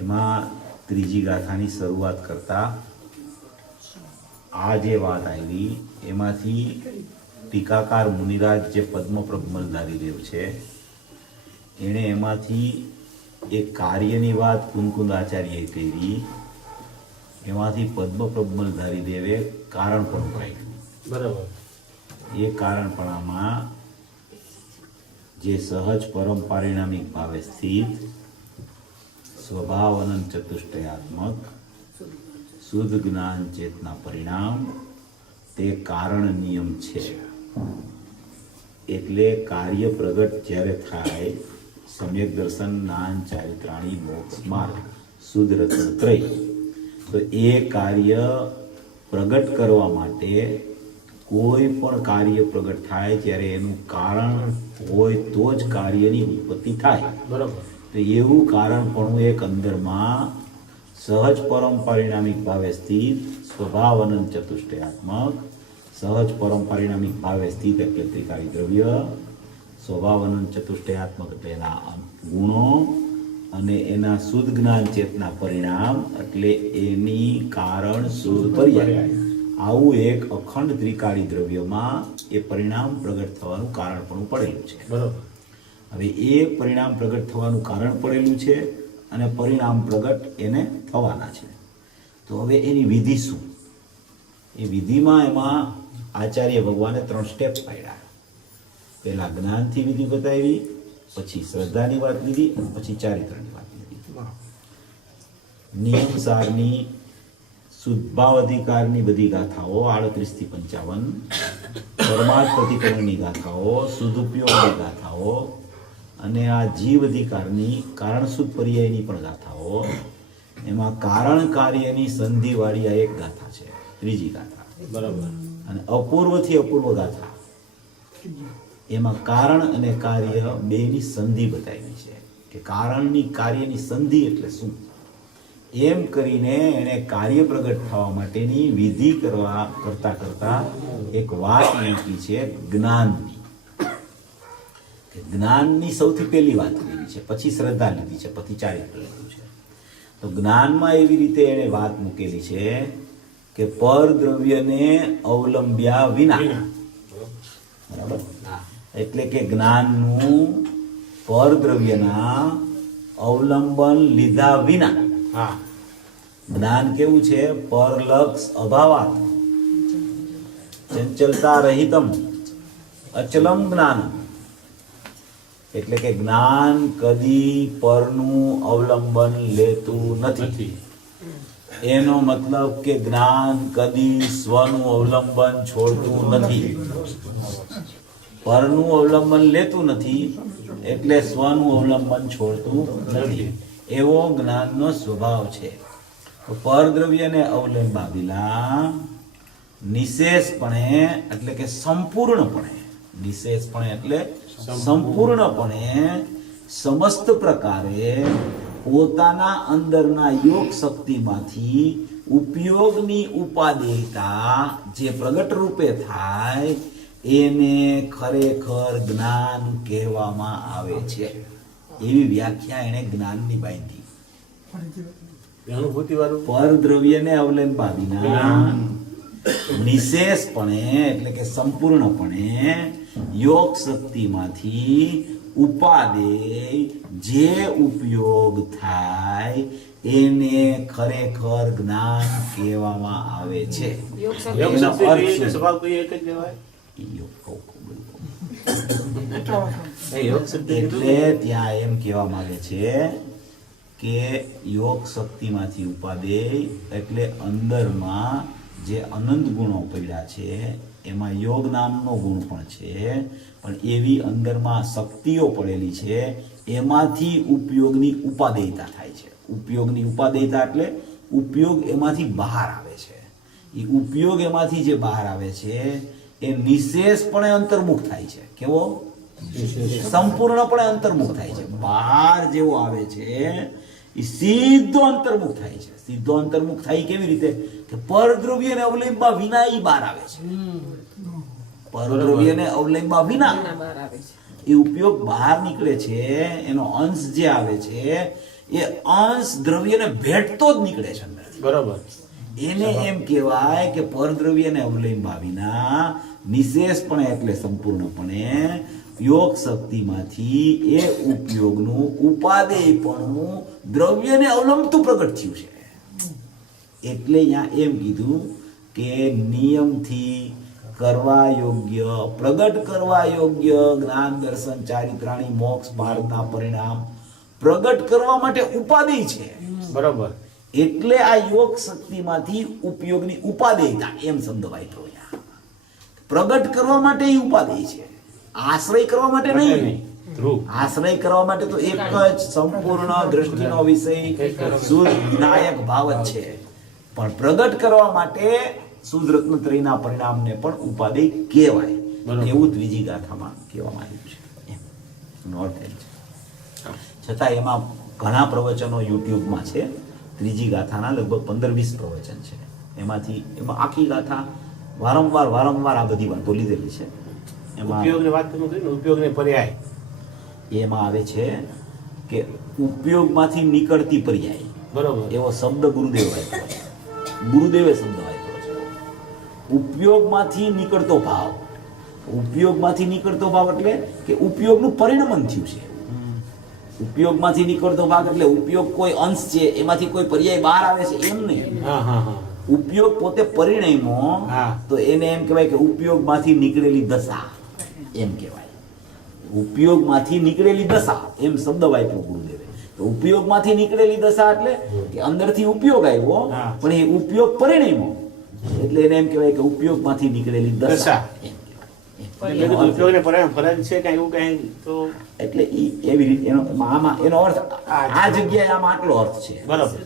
એમાં ત્રીજી ગાથાની શરૂઆત કરતા આ જે વાત આવી એમાંથી ટીકાકાર મુનિરાજ જે પદ્મપ્રબમલધારી દેવ છે એણે એમાંથી એક કાર્યની વાત કુંકુંદ આચાર્યએ કરી, એમાંથી પદ્મપ્રબમલધારી દેવે કારણ પણ ઉભરાયું. બરાબર. એ કારણપણામાં જે સહજ પરમ પારિણામિક ભાવે સ્થિત સ્વભાવ અનંત ચતુષ્ટયાત્મક શુદ્ધ જ્ઞાન ચેતના પરિણામ તે કારણ નિયમ છે. એટલે કાર્ય પ્રગટ જ્યારે થાય સમ્યક દર્શન જ્ઞાન ચારિત્રાણી મોક્ષ માર્ગ શુદ્ધ રત્ન ત્રય, તો એ કાર્ય પ્રગટ કરવા માટે કોઈ પણ કાર્ય પ્રગટ થાય ત્યારે એનું કારણ હોય તો જ કાર્યની ઉત્પત્તિ થાય. બરાબર. તો એવું કારણ પણ એક અંદરમાં સહજ પરમ પરિણામિક ભાવે સ્થિત સ્વભાવ અનંત ચતુષ્ટયાત્મક, સહજ પરમ પરિણામિક ભાવે સ્થિત એટલે ત્રિકાળી દ્રવ્ય, સ્વભાવ અનંત ચતુષ્ટયાત્મક એટલે એના ગુણો અને એના શુદ્ધ જ્ઞાન ચેતના પરિણામ એટલે એની કારણ શુદ્ધ પર્યાય, આવું એક અખંડ ત્રિકાળી દ્રવ્યમાં એ પરિણામ પ્રગટ થવાનું કારણ પણ પડેલું છે. બરાબર. હવે એ પરિણામ પ્રગટ થવાનું કારણ પડેલું છે અને પરિણામ પ્રગટ એને થવાના છે. તો હવે એની વિધિ શું? એ વિધિમાં એમાં આચાર્ય ભગવાને 3 સ્ટેપ પાડ્યા. પહેલા જ્ઞાનથી વિધિ બતાવી, પછી શ્રદ્ધાની વાત લીધી અને પછી ચારિત્રની વાત લીધી. નિયમસારની શુદ્ધભાવ અધિકારની બધી ગાથાઓ 38 થી 55, પરમાર્થ પ્રતિકરણની ગાથાઓ, શુદ્ધુપયોગની ગાથાઓ અને આ જીવ અધિકારની કારણ શુદ્ધ પર્યાયની પણ ગાથાઓ, એમાં કારણ કાર્યની સંધિવાળી આ એક ગાથા છે, ત્રીજી ગાથા. બરાબર. અને અપૂર્વથી અપૂર્વ ગાથા, એમાં કારણ અને કાર્ય બેની સંધિ બતાવી છે કે કારણની કાર્યની સંધિ એટલે શું. એમ કરીને એને કાર્ય પ્રગટ થવા માટેની વિધિ કરતા એક વાત મૂકી છે જ્ઞાનની. જ્ઞાનની સૌથી પહેલી વાત લીધી છે, પછી શ્રદ્ધા લીધી છે, પછી ચારિત્ર લીધું છે. તો જ્ઞાનમાં એવી રીતે એને વાત મૂકેલી છે કે પરદ્રવ્યને અવલંબ્યા વિના, બરાબર, એટલે કે જ્ઞાનનું પરદ્રવ્યના અવલંબન લીધા વિના. હા. જ્ઞાન કેવું છે? પરલક્ષ અભાવાત ચંચલતા રહિતમ અચલમ જ્ઞાન. એટલે કે જ્ઞાન કદી પરનું અવલંબન લેતું નથી. એનો મતલબ કે જ્ઞાન કદી સ્વનું અવલંબન છોડતું નથી. પરનું અવલંબન લેતું નથી એટલે સ્વનું અવલંબન છોડતું નથી. એવો જ્ઞાનનો સ્વભાવ છે. તો પરદ્રવ્યને અવલંબાવેલા નિશેષપણે એટલે કે સંપૂર્ણપણે, નિશેષપણે એટલે સંપૂર્ણપણે સમસ્ત પ્રકારે પોતાના અંદરના યોગ શક્તિમાંથી ઉપયોગની ઉપાદેયતા જે પ્રગટ રૂપે થાય એને ખરેખર જ્ઞાન કહેવામાં આવે છે. એવી વ્યાખ્યા એને જ્ઞાનની બાંધી. પરદ્રવ્યને અવલંબા વિના નિશેષપણે એટલે કે સંપૂર્ણપણે યોગ શક્તિમાંથી ઉપાદેય જે ઉપયોગ થાય એને ખરેખર જ્ઞાન કહેવામાં આવે છે. એનો અર્થ શું? એટલે ત્યાં એમ કહેવા માંગે છે કે યોગ શક્તિમાંથી ઉપાદેય એટલે અંદરમાં જે અનંત ગુણો પડ્યા છે એમાં યોગ નામનો ગુણ પણ છે, પણ એવી અંદરમાં શક્તિઓ પડેલી છે એમાંથી ઉપયોગની ઉપાદેયતા થાય છે. ઉપયોગની ઉપાદેયતા એટલે ઉપયોગ એમાંથી બહાર આવે છે. એ ઉપયોગ એમાંથી જે બહાર આવે છે એ નિશેષપણે અંતર્મુખ થાય છે. કેવો? સંપૂર્ણપણે અંતર્મુખ થાય છે. બહાર જેવો આવે છે એ સીધો અંતર્મુખ થાય છે. સીધો અંતર્મુખ થાય કેવી રીતે? કે પરદ્રવ્યને અવલંબા વિના એ બહાર આવે છે. પરદ્રવ્યને અવલંબા વિના એ ઉપયોગ બહાર નીકળે છે. એનો અંશ જે આવે છે એ અંશ દ્રવ્યને ભેટતો જ નીકળે છે અંદરથી. બરોબર. એને એમ કહેવાય કે પરદ્રવ્યને અવલંબા વિના નિશેષપણે એટલે સંપૂર્ણપણે યોગ શક્તિમાંથી એ ઉપયોગનું ઉપાદેયપણું દ્રવ્યને અવલંબતું પ્રગટ થયું છે. એટલે અહીંયા એમ કીધું કે નિયમથી કરવા યોગ્ય, પ્રગટ કરવા યોગ્ય જ્ઞાન દર્શન ચારિત્રાણી મોક્ષ માર્ગના પરિણામ પ્રગટ કરવા માટે ઉપાદેય છે. બરોબર. એટલે આ યોગ શક્તિમાંથી ઉપયોગની ઉપાદેયતા એમ શબ્દ વાપર્યો. પ્રગટ કરવા માટે ઉપાદેય છે, આશ્રય કરવા માટે નહીં. આશ્રય કરવા માટે તો એક જ સંપૂર્ણ દ્રષ્ટિનો વિષય શુદ્ધ વિનાયક ભાવ જ છે, પણ પ્રગટ કરવા માટે શુદ્ધ રત્નત્રયના પરિણામને પણ ઉપાદેય કહેવાય. એવું ત્રીજી ગાથામાં કહેવામાં આવ્યું છે. એનો અર્થ એ છે. છતાં એમાં ઘણા પ્રવચનો યુટ્યુબમાં છે. ત્રીજી ગાથાના લગભગ 15-20 પ્રવચન છે. એમાં આખી ગાથા વારંવાર આ બધી વાતો લીધેલી છે. એમાં ઉપયોગની વાત કરું છું, ઉપયોગને પર્યાય એમાં આવે છે કે ઉપયોગમાંથી નીકળતી પર્યાય. બરોબર. એવો શબ્દ ગુરુદેવ વાપર્યો છે. ગુરુદેવે શબ્દ વાપર્યો છે. ઉપયોગમાંથી નીકળતો ભાવ. ઉપયોગમાંથી નીકળતો ભાવ એટલે કે ઉપયોગનું પરિણમન થયું છે. ઉપયોગમાંથી નીકળતો ભાગ એટલે ઉપયોગ કોઈ અંશ છે, એમાંથી કોઈ પર્યાય બહાર આવે છે એમ નહીં. ઉપયોગ પોતે પરિણમ્યો તો એને એમ કહેવાય કે ઉપયોગમાંથી નીકળેલી દશા એમ કહેવાય. ઉપયોગમાંથી નીકળેલી દશા એમ શબ્દ વાપર્યો ગુરુદેવે. તો ઉપયોગમાંથી નીકળેલી દશા એટલે કે અંદરથી ઉપયોગ આવ્યો પણ એ ઉપયોગ પરિણમ્યો એટલે એને એમ કહેવાય કે ઉપયોગમાંથી નીકળેલી દશા. એટલે એવી રીતે એનો અર્થ આ જગ્યાએ આમાં આટલો અર્થ છે. બરાબર.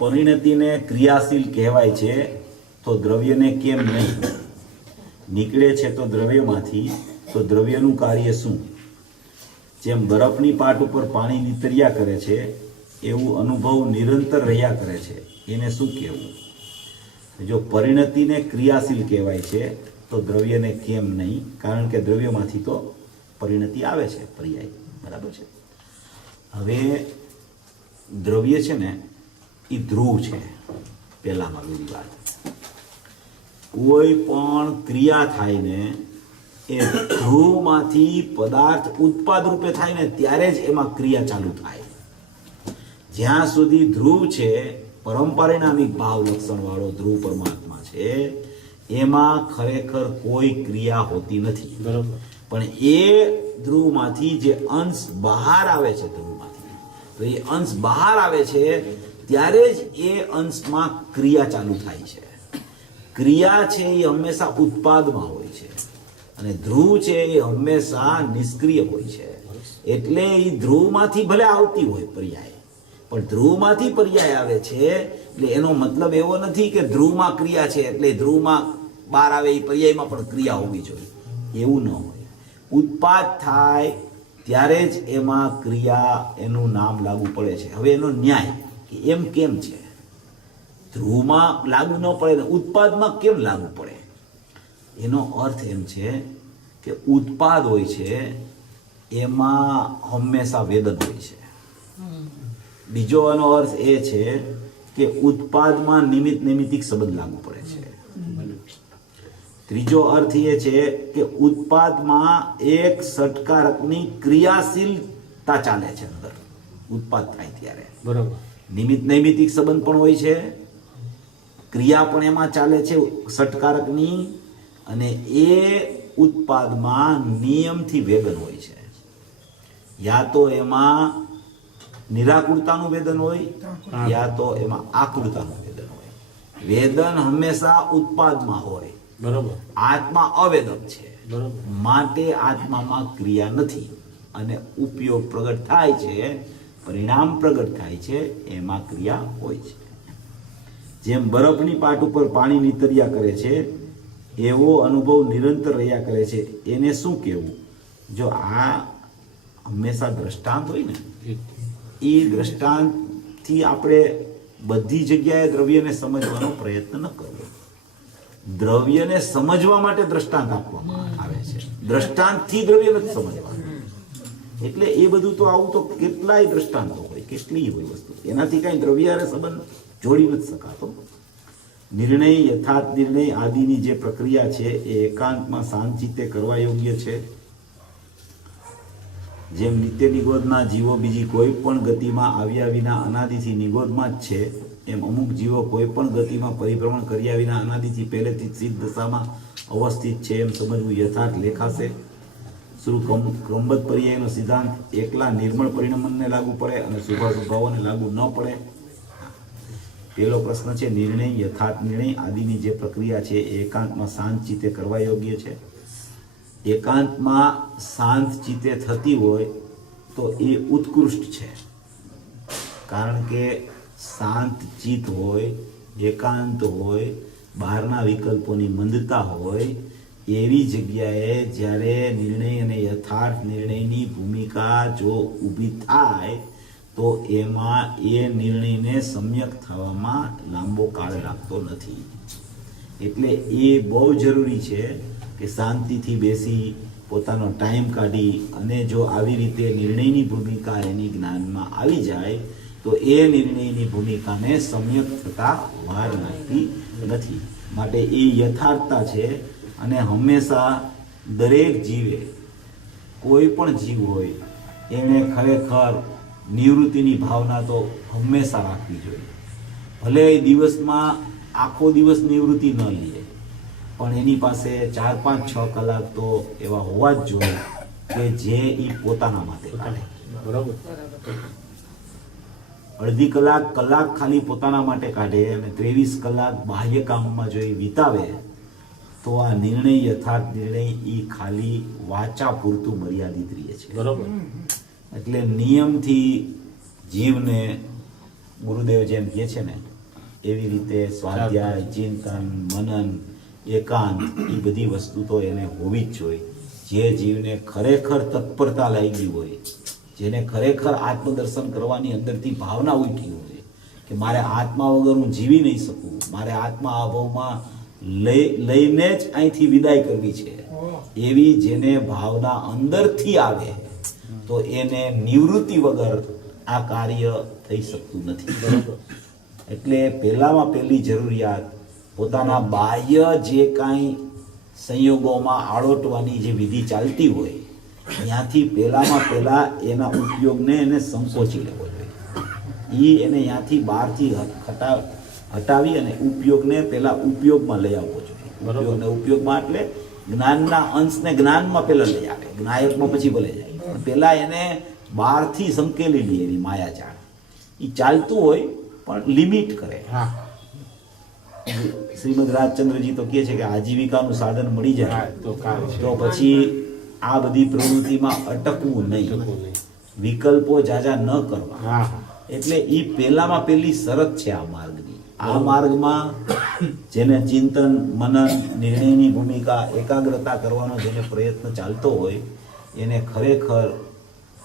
પરિણતિને ક્રિયાશીલ કહેવાય છે તો દ્રવ્યને કેમ નહીં? નીકળે છે તો દ્રવ્યમાંથી તો દ્રવ્યનું કાર્ય શું? જેમ બરફની પાટ ઉપર પાણી નીતર્યા કરે છે એવું અનુભવ નિરંતર રહ્યા કરે છે, એને શું કહેવું? જો પરિણતિને ક્રિયાશીલ કહેવાય છે તો દ્રવ્યને કેમ નહીં? કારણ કે દ્રવ્યમાંથી તો પરિણતિ આવે છે, પર્યાય. બરાબર છે. હવે દ્રવ્ય છે ને એ ધ્રુવ છે. પહેલામાં બીજી વાત, કોઈ પણ ક્રિયા થાય ને એ ધ્રુવમાંથી પદાર્થ ઉત્પાદ રૂપે થાય ને ત્યારે જ એમાં ક્રિયા ચાલુ થાય. જ્યાં સુધી ધ્રુવ છે, પરંપરિણામિક ભાવ લક્ષણ વાળો ધ્રુવ પરમાત્મા છે, એમાં ખરેખર કોઈ ક્રિયા હોતી નથી. બરોબર. પણ એ ધ્રુવમાંથી જે અંશ બહાર આવે છે, ધ્રુવમાંથી તો એ અંશ બહાર આવે છે ત્યારે જ એ અંશમાં ક્રિયા ચાલુ થાય છે. ક્રિયા છે એ હંમેશા ઉત્પાદમાં હોય છે અને ધ્રુવ છે એ હંમેશા નિષ્ક્રિય હોય છે. એટલે એ ધ્રુવમાંથી ભલે આવતી હોય પર્યાય, પણ ધ્રુવમાંથી પર્યાય આવે છે એટલે એનો મતલબ એવો નથી કે ધ્રુવમાં ક્રિયા છે એટલે ધ્રુવમાં બહાર આવે એ પર્યાયમાં પણ ક્રિયા હોવી જોઈએ, એવું ન હોય. ઉત્પાદ થાય ત્યારે જ એમાં ક્રિયા એનું નામ લાગુ પડે છે. હવે એનો ન્યાય કે એમ કેમ છે? ધ્રુવમાં લાગુ ન પડે ને ઉત્પાદમાં કેમ લાગુ પડે? એનો અર્થ એમ છે કે ઉત્પાદ હોય છે એમાં હંમેશા વેદન હોય છે. બીજો એનો અર્થ એ છે કે ઉત્પાદમાં નિમિત્ત નૈમિત્તિક સંબંધ લાગુ પડે છે. ત્રીજો અર્થ એ છે કે ઉત્પાદમાં એક ષટકારકની ક્રિયાશીલતા ચાલે છે. અંદર ઉત્પાદ થાય ત્યારે બરોબર નિમિત્ત નૈમિત્તિક સંબંધ પણ હોય છે, ક્રિયા પણ એમાં ચાલે છે ષટકારકની, અને એ ઉત્પાદમાં નિયમથી વેદન હોય છે. યા તો એમાં નિરાકુરતાનું વેદન હોય યા તો એમાં આકુરતાનું વેદન હોય. વેદન હંમેશા ઉત્પાદમાં હોય. બરોબર. આત્મા અવેદન છે. બરોબર. માટે આત્મામાં ક્રિયા નથી અને ઉપયોગ પ્રગટ થાય છે, પરિણામ પ્રગટ થાય છે, એમાં ક્રિયા હોય છે. જેમ બરફની પાટ ઉપર પાણી નીતર્યા કરે છે એવો અનુભવ નિરંતર રહ્યા કરે છે, એને શું કહેવું? જો આ હંમેશા દ્રષ્ટાંત હોય ને, એ દ્રષ્ટાંતથી આપણે બધી જગ્યાએ દ્રવ્યને સમજવાનો પ્રયત્ન ન કરવો. દ્રવ્યને સમજવા માટે દ્રષ્ટાંત આપવામાં આવે છે, દ્રષ્ટાંતથી દ્રવ્ય નથી સમજવાનું. એટલે એ બધું તો આવું તો કેટલાય દ્રષ્ટાંતો હોય, કેટલી હોય વસ્તુ, એનાથી કાંઈ દ્રવ્યારે સંબંધ જોડી નથી શકાતો. નિર્ણય યથાર્થ નિર્ણય આદિની જે પ્રક્રિયા છે એ એકાંતમાં શાંતચિત્તે કરવા યોગ્ય છે. જેમ નિત્ય નિગોદના જીવો બીજી કોઈ પણ ગતિમાં આવ્યા વિના અનાદિથી નિગોદમાં જ છે, એમ અમુક જીવો કોઈ પણ ગતિમાં પરિભ્રમણ કર્યા વિના અનાદિથી પહેલેથી સિદ્ધ દશામાં અવસ્થિત છે એમ સમજવું યથાર્થ લેખાશે. શું ક્રમબદ્ધ પર્યાયનો સિદ્ધાંત એકલા નિર્મળ પરિણમને લાગુ પડે અને શુભાશુભાવોને લાગુ ન પડે? પહેલો પ્રશ્ન છે, નિર્ણય યથાર્થ નિર્ણય આદિની જે પ્રક્રિયા છે એ એકાંતમાં શાંત ચિત્તે કરવા યોગ્ય છે. એકાંતમાં શાંત ચિત્તે થતી હોય તો એ ઉત્કૃષ્ટ છે, કારણ કે શાંત ચિત્ત હોય, એકાંત હોય, બહારના વિકલ્પોની મંદતા હોય, એવી જગ્યાએ જ્યારે નિર્ણય અને યથાર્થ નિર્ણયની ભૂમિકા જો ઊભી થાય તો એમાં એ નિર્ણયને સમ્યક થવામાં લાંબો કાળ લાગતો નથી. એટલે એ બહુ જરૂરી છે કે શાંતિથી બેસી પોતાનો ટાઈમ કાઢી અને જો આવી રીતે નિર્ણયની ભૂમિકા એની જ્ઞાનમાં આવી જાય તો એ નિર્ણયની ભૂમિકાને સમ્યક થતા વાર લાગતી નથી. માટે એ યથાર્થતા છે. અને હંમેશા દરેક જીવે, કોઈ પણ જીવ હોય, એણે ખરેખર નિવૃત્તિની ભાવના તો હંમેશા રાખવી જોઈએ. ભલે એ દિવસમાં આખો દિવસ નિવૃત્તિ ન લે, પણ એની પાસે 4, 5, 6 કલાક તો એવા હોવા જ જોઈએ કે જે એ પોતાના માટે કાઢે. બરાબર. અડધી કલાક ખાલી પોતાના માટે કાઢે અને 23 કલાક બાહ્ય કામમાં જો એ વિતાવે તો આ નિર્ણય યથાર્થ નિર્ણય એ ખાલી વાચા પૂરતું મર્યાદિત રહે છે. બરાબર. એટલે નિયમથી જીવને ગુરુદેવ જેમ કહે છે ને એવી રીતે સ્વાધ્યાય, ચિંતન, મનન, એકાંત એ બધી વસ્તુ તો એને હોવી જ જોઈએ. જે જીવને ખરેખર તત્પરતા લાગી હોય, જેને ખરેખર આત્મદર્શન કરવાની અંદરથી ભાવના ઉઠી હોય કે મારે આત્મા વગર હું જીવી નહીં શકું, મારે આત્મા અભાવમાં લઈને જ અહીંથી વિદાય કરવી છે, એવી જેને ભાવના અંદરથી આવે તો એને નિવૃત્તિ વગર આ કાર્ય થઈ શકતું નથી. એટલે પહેલામાં પહેલી જરૂરિયાત પોતાના બાહ્ય જે કાંઈ સંયોગોમાં આળોટવાની જે વિધિ ચાલતી હોય ત્યાંથી પહેલામાં પહેલા એના ઉપયોગને એને સંકોચી લેવો જોઈએ. એને ત્યાંથી બહારથી હટાવી અને ઉપયોગને પહેલા ઉપયોગમાં લઈ આવવો જોઈએ. ઉપયોગને ઉપયોગમાં એટલે જ્ઞાનના અંશને જ્ઞાનમાં પહેલા લઈ આવે, જ્ઞાયકમાં પછી ભલે જાય, પણ પહેલા એને બહારથી સંકેલી લે. એની માયાજાળ એ ચાલતું હોય પણ લિમિટ કરે. શ્રીમદ રાજચંદ્રજી તો કહે છે કે આજીવિકાનું સાધન મળી જાય તો પછી આ બધી પ્રવૃત્તિમાં અટકવું નહીં, વિકલ્પો જાજા ન કરવા. એટલે એ પહેલામાં પહેલી શરત છે આ માર્ગની. આ માર્ગમાં જેને ચિંતન, મનન, નિર્ણયની ભૂમિકા, એકાગ્રતા કરવાનો જેને પ્રયત્ન ચાલતો હોય એને ખરેખર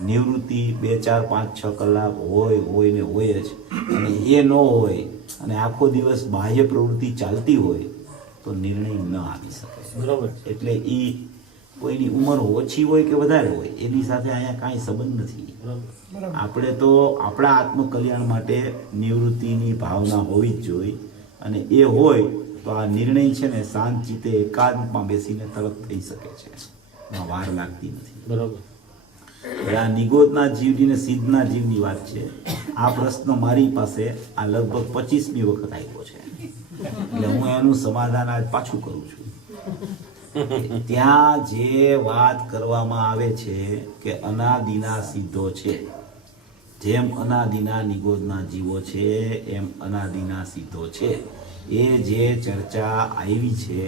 નિવૃત્તિ 2, 4, 5, 6 કલાક હોય ને હોય જ. અને એ ન હોય અને આખો દિવસ બાહ્ય પ્રવૃત્તિ ચાલતી હોય તો નિર્ણય ન આવી શકે. બરાબર. એટલે એ કોઈની ઉંમર ઓછી હોય કે વધારે હોય એની સાથે અહીંયા કાંઈ સંબંધ નથી. આપણે તો આપણા આત્મકલ્યાણ માટે નિવૃત્તિની ભાવના હોવી જ જોઈએ. અને એ હોય તો આ નિર્ણય છે ને શાંત ચિત્તે એકાંતમાં બેસીને તરત થઈ શકે છે, એમાં વાર લાગતી નથી. બરાબર. આ નિગોદના જીવની ને સિદ્ધના જીવની વાત છે. આ પ્રશ્ન મારી પાસે આ લગભગ 25મી વખત આવ્યો છે, એટલે હું એનું સમાધાન આજ પાછું કરું છું. ત્યાં જે વાત કરવામાં આવે છે કે અનાદિના સિદ્ધો છે, જેમ અનાદિના નિગોદના જીવો છે એમ અનાદિના સિદ્ધો છે, એ જે ચર્ચા આવી છે,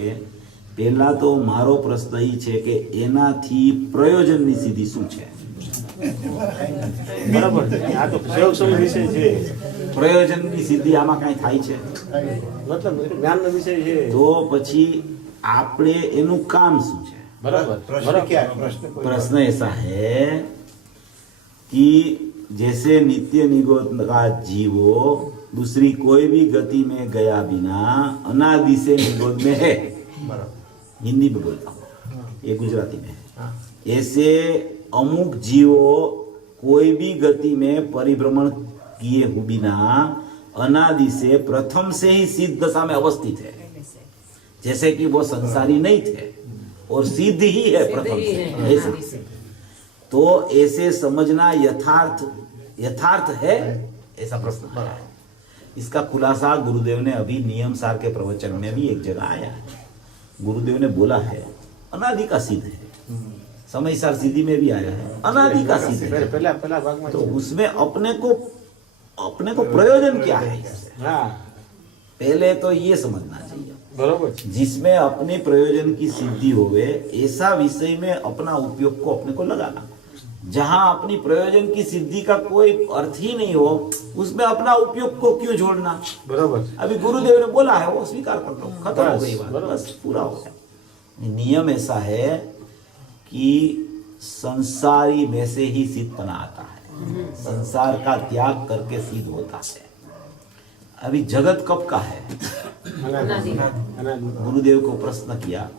પહેલા તો મારો પ્રશ્ન એ છે કે એનાથી પ્રયોજનની સિદ્ધિ શું છે? બરાબર. આ તો પ્રયોગક્ષમ વિષય છે. પ્રયોજનની સિદ્ધિ આમાં કાંઈ થાય છે? મતલબ જ્ઞાનનો વિષય છે. તો પછી આપણે એનું કામ શું છે? बराबर। प्रश्न ऐसा है कि जैसे नित्य निगोद का जीवो दूसरी कोई भी गति में गया बिना अनादि से निगोद में है, हिंदी में बोलता हूँ, ये गुजराती में है। ऐसे अमुक जीवो कोई भी गति में परिभ्रमण किए बिना अनादि से प्रथम से ही सिद्ध दशा में अवस्थित है। जैसे कि वो संसारी नहीं थे और सिद्ध ही है प्रथम से, ऐसा। तो ऐसे समझना यथार्थ है, ऐसा प्रश्न आया है। इसका खुलासा गुरुदेव ने अभी नियम सार के प्रवचन में भी एक जगह आया है। गुरुदेव ने बोला है अनादि का सिद्ध है, समय सार सिद्धि में भी आया है अनादि का सिद्ध है। पहला भाग में तो उसमें अपने को प्रयोजन क्या है इससे? हाँ पहले तो ये समझना चाहिए, बरोबर। जिसमें अपने प्रयोजन की सिद्धि होवे ऐसा विषय में अपना उपयोग को अपने को लगाना। जहां अपनी प्रयोजन की सिद्धि का कोई अर्थ ही नहीं हो उसमें अपना उपयोग को क्यों जोड़ना? बरोबर। अभी गुरुदेव ने बोला है वो स्वीकार कर लो, खत्म हो गई बात, बस, बस पूरा हो गया। नियम ऐसा है कि संसारी में से ही सिद्धपना आता है, संसार का त्याग करके सिद्ध होता है। अभी जगत कब का है? अनादि। गुरुदेव को प्रश्न किया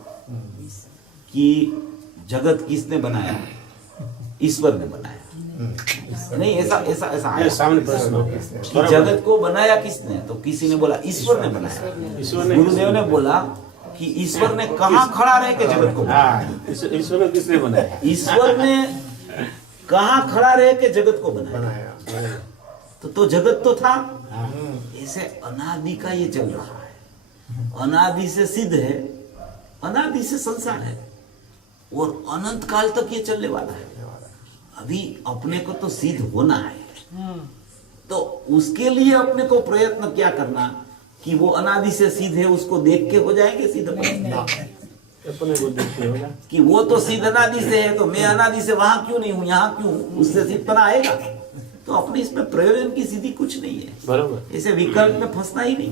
कि जगत किसने बनाया? ईश्वर ने बनाया। नहीं, ऐसा ऐसा ऐसा आया सामने प्रश्न कि जगत को बनाया किसने? तो किसी ने बोला ईश्वर ने बनाया। गुरुदेव ने बोला कि ईश्वर ने कहाँ खड़ा रह के जगत को बनाया? ईश्वर ने किसने बनाया? ईश्वर ने कहाँ खड़ा रह के जगत को बनाया? तो जगत तो था। ऐसे अनादि का ये चल रहा है, अनादि से सिद्ध है, अनादि से संसार है और अनंत काल तक ये चलने वाला है। अभी अपने को तो सिद्ध होना है, तो उसके लिए अपने को प्रयत्न क्या करना कि वो अनादि से सिद्ध है उसको देख के हो जाएंगे सिद्ध? अपने को देखिए होगा कि वो तो सिद्ध अनादि से है तो मैं अनादि से वहां क्यों नहीं हूं, यहाँ क्यों? उससे सिद्धपना आएगा। तो अपने इसमें प्रयोजन की सिद्धि कुछ नहीं है। बरोबर। ऐसे विकल्प में फंसना ही नहीं।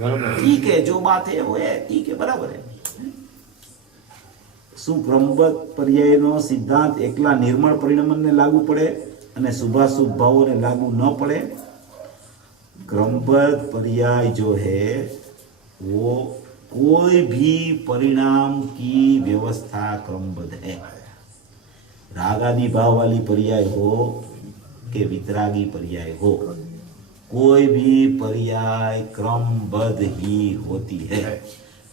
बरोबर। ठीक है, जो बात है वो है, ठीक है, बराबर है। શું ક્રમબદ્ધ પર્યાયનો સિદ્ધાંત એકલા નિર્મળ પરિણમને લાગુ પડે અને શુભાશુભ ભાવોને લાગુ ન પડે? क्रमबद्ध पर्याय जो है वो कोई भी परिणाम की व्यवस्था क्रमबद्ध है। रागादि भाव वाली पर्याय हो के वितरागी पर्याय हो, कोई भी पर्याय क्रमबद्ध ही होती है।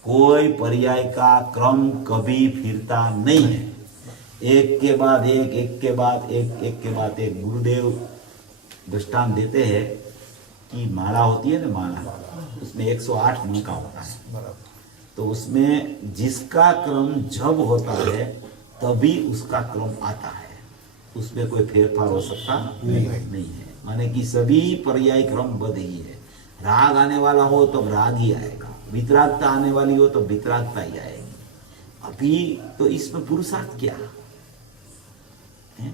कोई पर्याय का क्रम कभी फिरता नहीं है, एक के बाद एक, एक के बाद एक, एक के बाद एक। गुरुदेव दृष्टांत देते हैं कि माला होती है ना, माला उसमें 108 मणका होता है। तो उसमें जिसका क्रम जब होता है तभी उसका क्रम आता है, उसमें कोई फेरफार हो सकता नहीं है। माने कि सभी पर्याय क्रमबद्ध ही है। राग आने वाला हो तो राग ही आएगा, वितरागता आने वाली हो तो वितरागता ही आएगी। अभी तो इसमें पुरुषार्थ क्या है?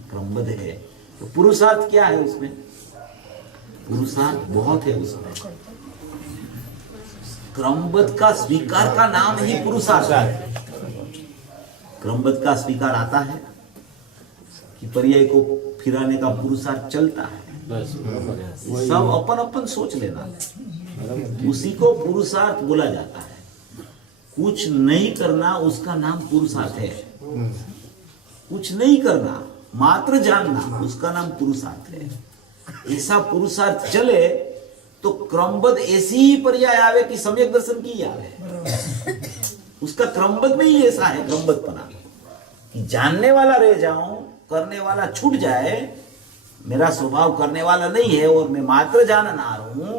क्रमबद्ध है तो पुरुषार्थ क्या है उसमें? पुरुषार्थ बहुत है उसमें। क्रमबद्ध का स्वीकार का नाम ही पुरुषार्थ है। क्रमबद्ध का स्वीकार आता है कि पर्याय को फिराने का पुरुषार्थ चलता है। सब अपन अपन सोच लेना, उसी को पुरुषार्थ बोला जाता है। कुछ नहीं करना उसका नाम पुरुषार्थ है। कुछ नहीं करना, मात्र जानना, उसका नाम पुरुषार्थ है। ऐसा पुरुषार्थ चले तो क्रमबद्ध ऐसी ही पर्याय आवे कि सम्यक दर्शन की आवे। उसका क्रमबद्ध में ही ऐसा है क्रमबद्धपना कि जानने वाला रह जाऊं, करने वाला छूट जाए। मेरा स्वभाव करने वाला नहीं है और मैं मात्र जानना हूं,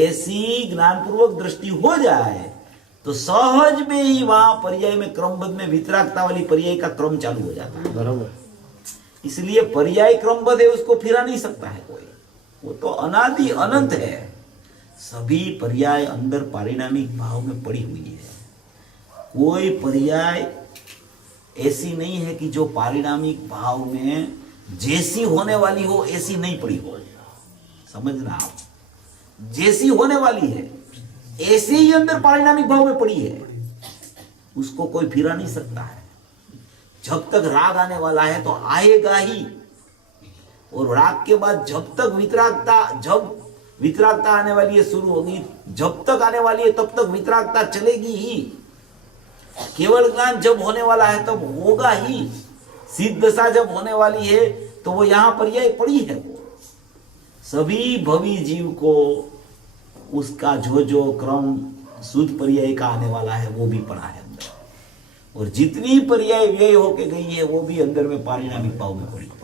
ऐसी ज्ञानपूर्वक दृष्टि हो जाए तो सहज में ही वहां पर्याय में क्रमबद्ध में वितरागता वाली पर्याय का क्रम चालू हो जाता है। बराबर। इसलिए पर्याय क्रमबद्ध है, उसको फिरा नहीं सकता है कोई, वो तो अनादि अनंत है। सभी पर्याय अंदर पारिणामिक भाव में पड़ी हुई है। कोई पर्याय ऐसी नहीं है कि जो पारिणामिक भाव में जैसी होने वाली हो ऐसी नहीं पड़ी हो। समझना आप, जैसी होने वाली है ऐसे ही अंदर पारिणामिक भाव में पड़ी है, उसको कोई फिरा नहीं सकता है। जब तक राग आने वाला है तो आएगा ही, और राग के बाद जब तक वितरागता आने वाली है शुरू होगी, जब तक आने वाली है तब तक वितरागता चलेगी ही। केवल ज्ञान जब होने वाला है तब होगा ही। सिद्ध दशा जब होने वाली है तो वो यहाँ पर्याय पड़ी है। वो सभी भवी जीव को उसका जो जो क्रम शुद्ध पर्याय का आने वाला है वो भी पड़ा है अंदर, और जितनी पर्याय व्यय होके गई है वो भी अंदर में पारिणामिक भाव में पड़ी है।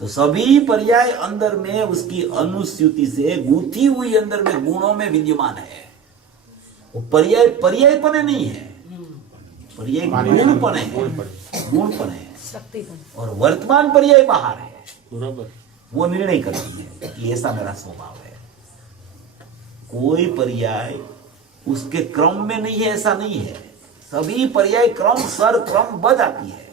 तो सभी पर्याय अंदर में उसकी अनुस्यूति से गूंथी हुई अंदर में गुणों में विद्यमान है। वो पर्याय पर्यायपने नहीं है, पर्याय गुणपने है, गुणपने है, और वर्तमान पर्याय बाहर है। बराबर। वो निर्णय करती है कि ऐसा मेरा स्वभाव है। कोई पर्याय उसके क्रम में नहीं है, ऐसा नहीं है। सभी पर्याय क्रम सर क्रम बद आती है।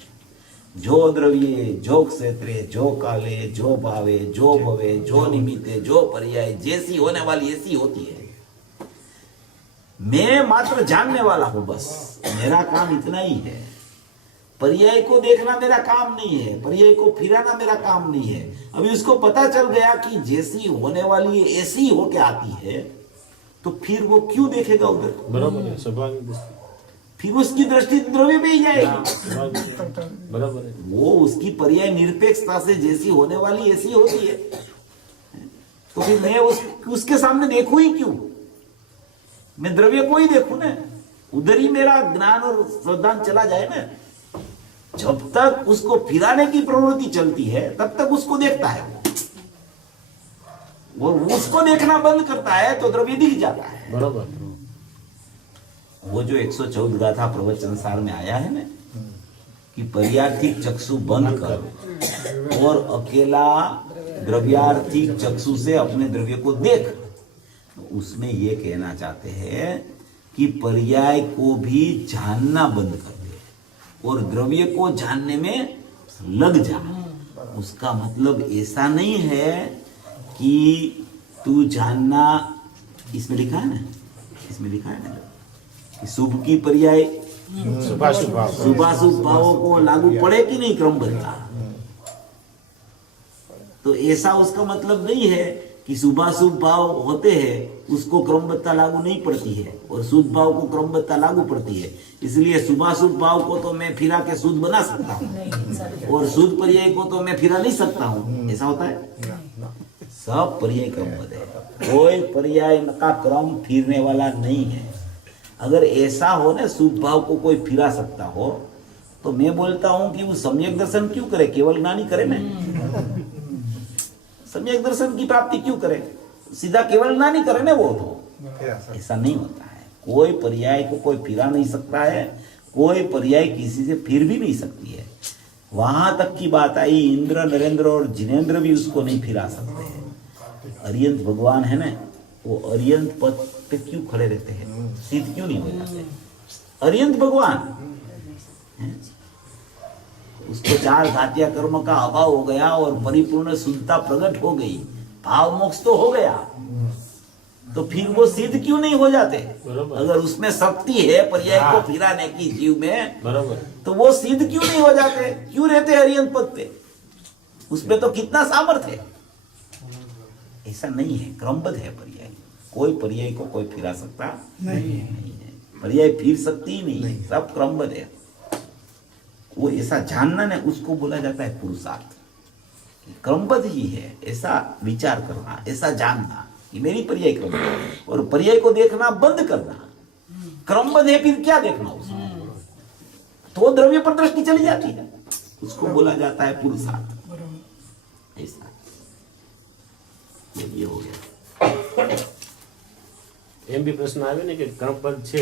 जो द्रव्ये जो क्षेत्रे जो काले जो भावे जो भवे जो निमित्ते जो पर्याय जैसी होने वाली ऐसी होती है। मैं मात्र जानने वाला हूं, बस मेरा काम इतना ही है। पर्याय को देखना मेरा काम नहीं है, पर्याय को फिराना मेरा काम नहीं है। अभी उसको पता चल गया कि जैसी होने वाली है ऐसी होके आती है, तो फिर वो क्यों देखेगा उधर? बराबर है, स्वाभाविक दृष्टि। फिर उसकी दृष्टि द्रव्य में ही जाएगी। बराबर है। वो उसकी पर्याय निरपेक्षता से जैसी होने वाली ऐसी होती है। तो फिर मैं उसके सामने देखूं ही क्यों? मैं द्रव्य को ही देखूं ना, उधर ही मेरा ज्ञान और श्रद्धांत चला जाए ना। जब तक उसको फिराने की प्रवृत्ति चलती है तब तक उसको देखता है वो उसको देखना बंद करता है तो द्रव्य दिख जाता है। बराबर। वो जो 114 गाथा प्रवचन सार में आया है ना कि पर्यार्थिक चक्षु बंद कर और अकेला द्रव्यार्थिक चक्षु से अपने द्रव्य को देख, उसमें ये कहना चाहते हैं कि पर्याय को भी जानना बंद कर दे और द्रव्य को जानने में लग जा। उसका मतलब ऐसा नहीं है कि तू जानना, इसमें लिखा है ना, इसमें लिखा है ना कि शुभ की पर्याय शुभाशुभ भावों को लागू पड़े कि नहीं क्रमबद्धता। तो ऐसा उसका मतलब नहीं है कि शुभाशुभ भाव होते हैं उसको क्रमबद्धता लागू नहीं पड़ती है और शुद्ध भाव को क्रमबद्धता लागू पड़ती है। इसलिए शुभाशुभ भाव को तो मैं फिरा के शुद्ध बना सकता हूँ और शुद्ध पर्याय को तो मैं फिरा नहीं सकता हूँ। ऐसा होता है? सब पर्याय क्रमबद्ध है, कोई पर्याय का क्रम फिरने वाला नहीं है। अगर ऐसा हो ना शुभ भाव को कोई फिरा सकता हो तो मैं बोलता हूं कि वो सम्यक दर्शन क्यों करे, केवल ज्ञानी करे ना। सम्यक दर्शन की प्राप्ति क्यों करे, सीधा केवल ज्ञानी करे ना। वो तो ऐसा नहीं होता है। कोई पर्याय को कोई फिरा नहीं सकता है, कोई पर्याय किसी से फिर भी नहीं सकती है। वहां तक की बात आई, इंद्र नरेंद्र और जिनेंद्र भी उसको नहीं फिरा सकते हैं। अरियंत भगवान है ना, वो अरियंत पद पे क्यों खड़े रहते हैं, सिद्ध क्यों नहीं हो जाते? अरियंत भगवान है? उसको 4 घातिया कर्म का अभाव हो गया और परिपूर्ण शुद्धता प्रकट हो गई, भाव मोक्ष तो हो गया, तो फिर वो सिद्ध क्यों नहीं हो जाते? अगर उसमें शक्ति है पर्याय को फिराने की जीव में, तो वो सिद्ध क्यों नहीं हो जाते? क्यों रहते अरियंत पद पे? उसमें तो कितना सामर्थ्य है। ऐसा नहीं है, क्रमबद्ध है पर्याय। कोई पर्याय को कोई फिरा सकता नहीं है, पर्याय फिर सकती ही नहीं, सब क्रमबद्ध है। वो ऐसा जानना ना, उसको बोला जाता है पुरुषार्थ। क्रमबद्ध ही है, ऐसा विचार करना, ऐसा जानना कि मेरी पर्याय क्रमबद्ध है, और पर्याय को देखना बंद करना। क्रमबद्ध है फिर क्या देखना उसमें, तो द्रव्य पर दृष्टि चली जाती है, उसको बोला जाता है पुरुषार्थ। ऐसा ये हो गया। એમ બી પ્રશ્ન આવે ને કે કર્મપદ છે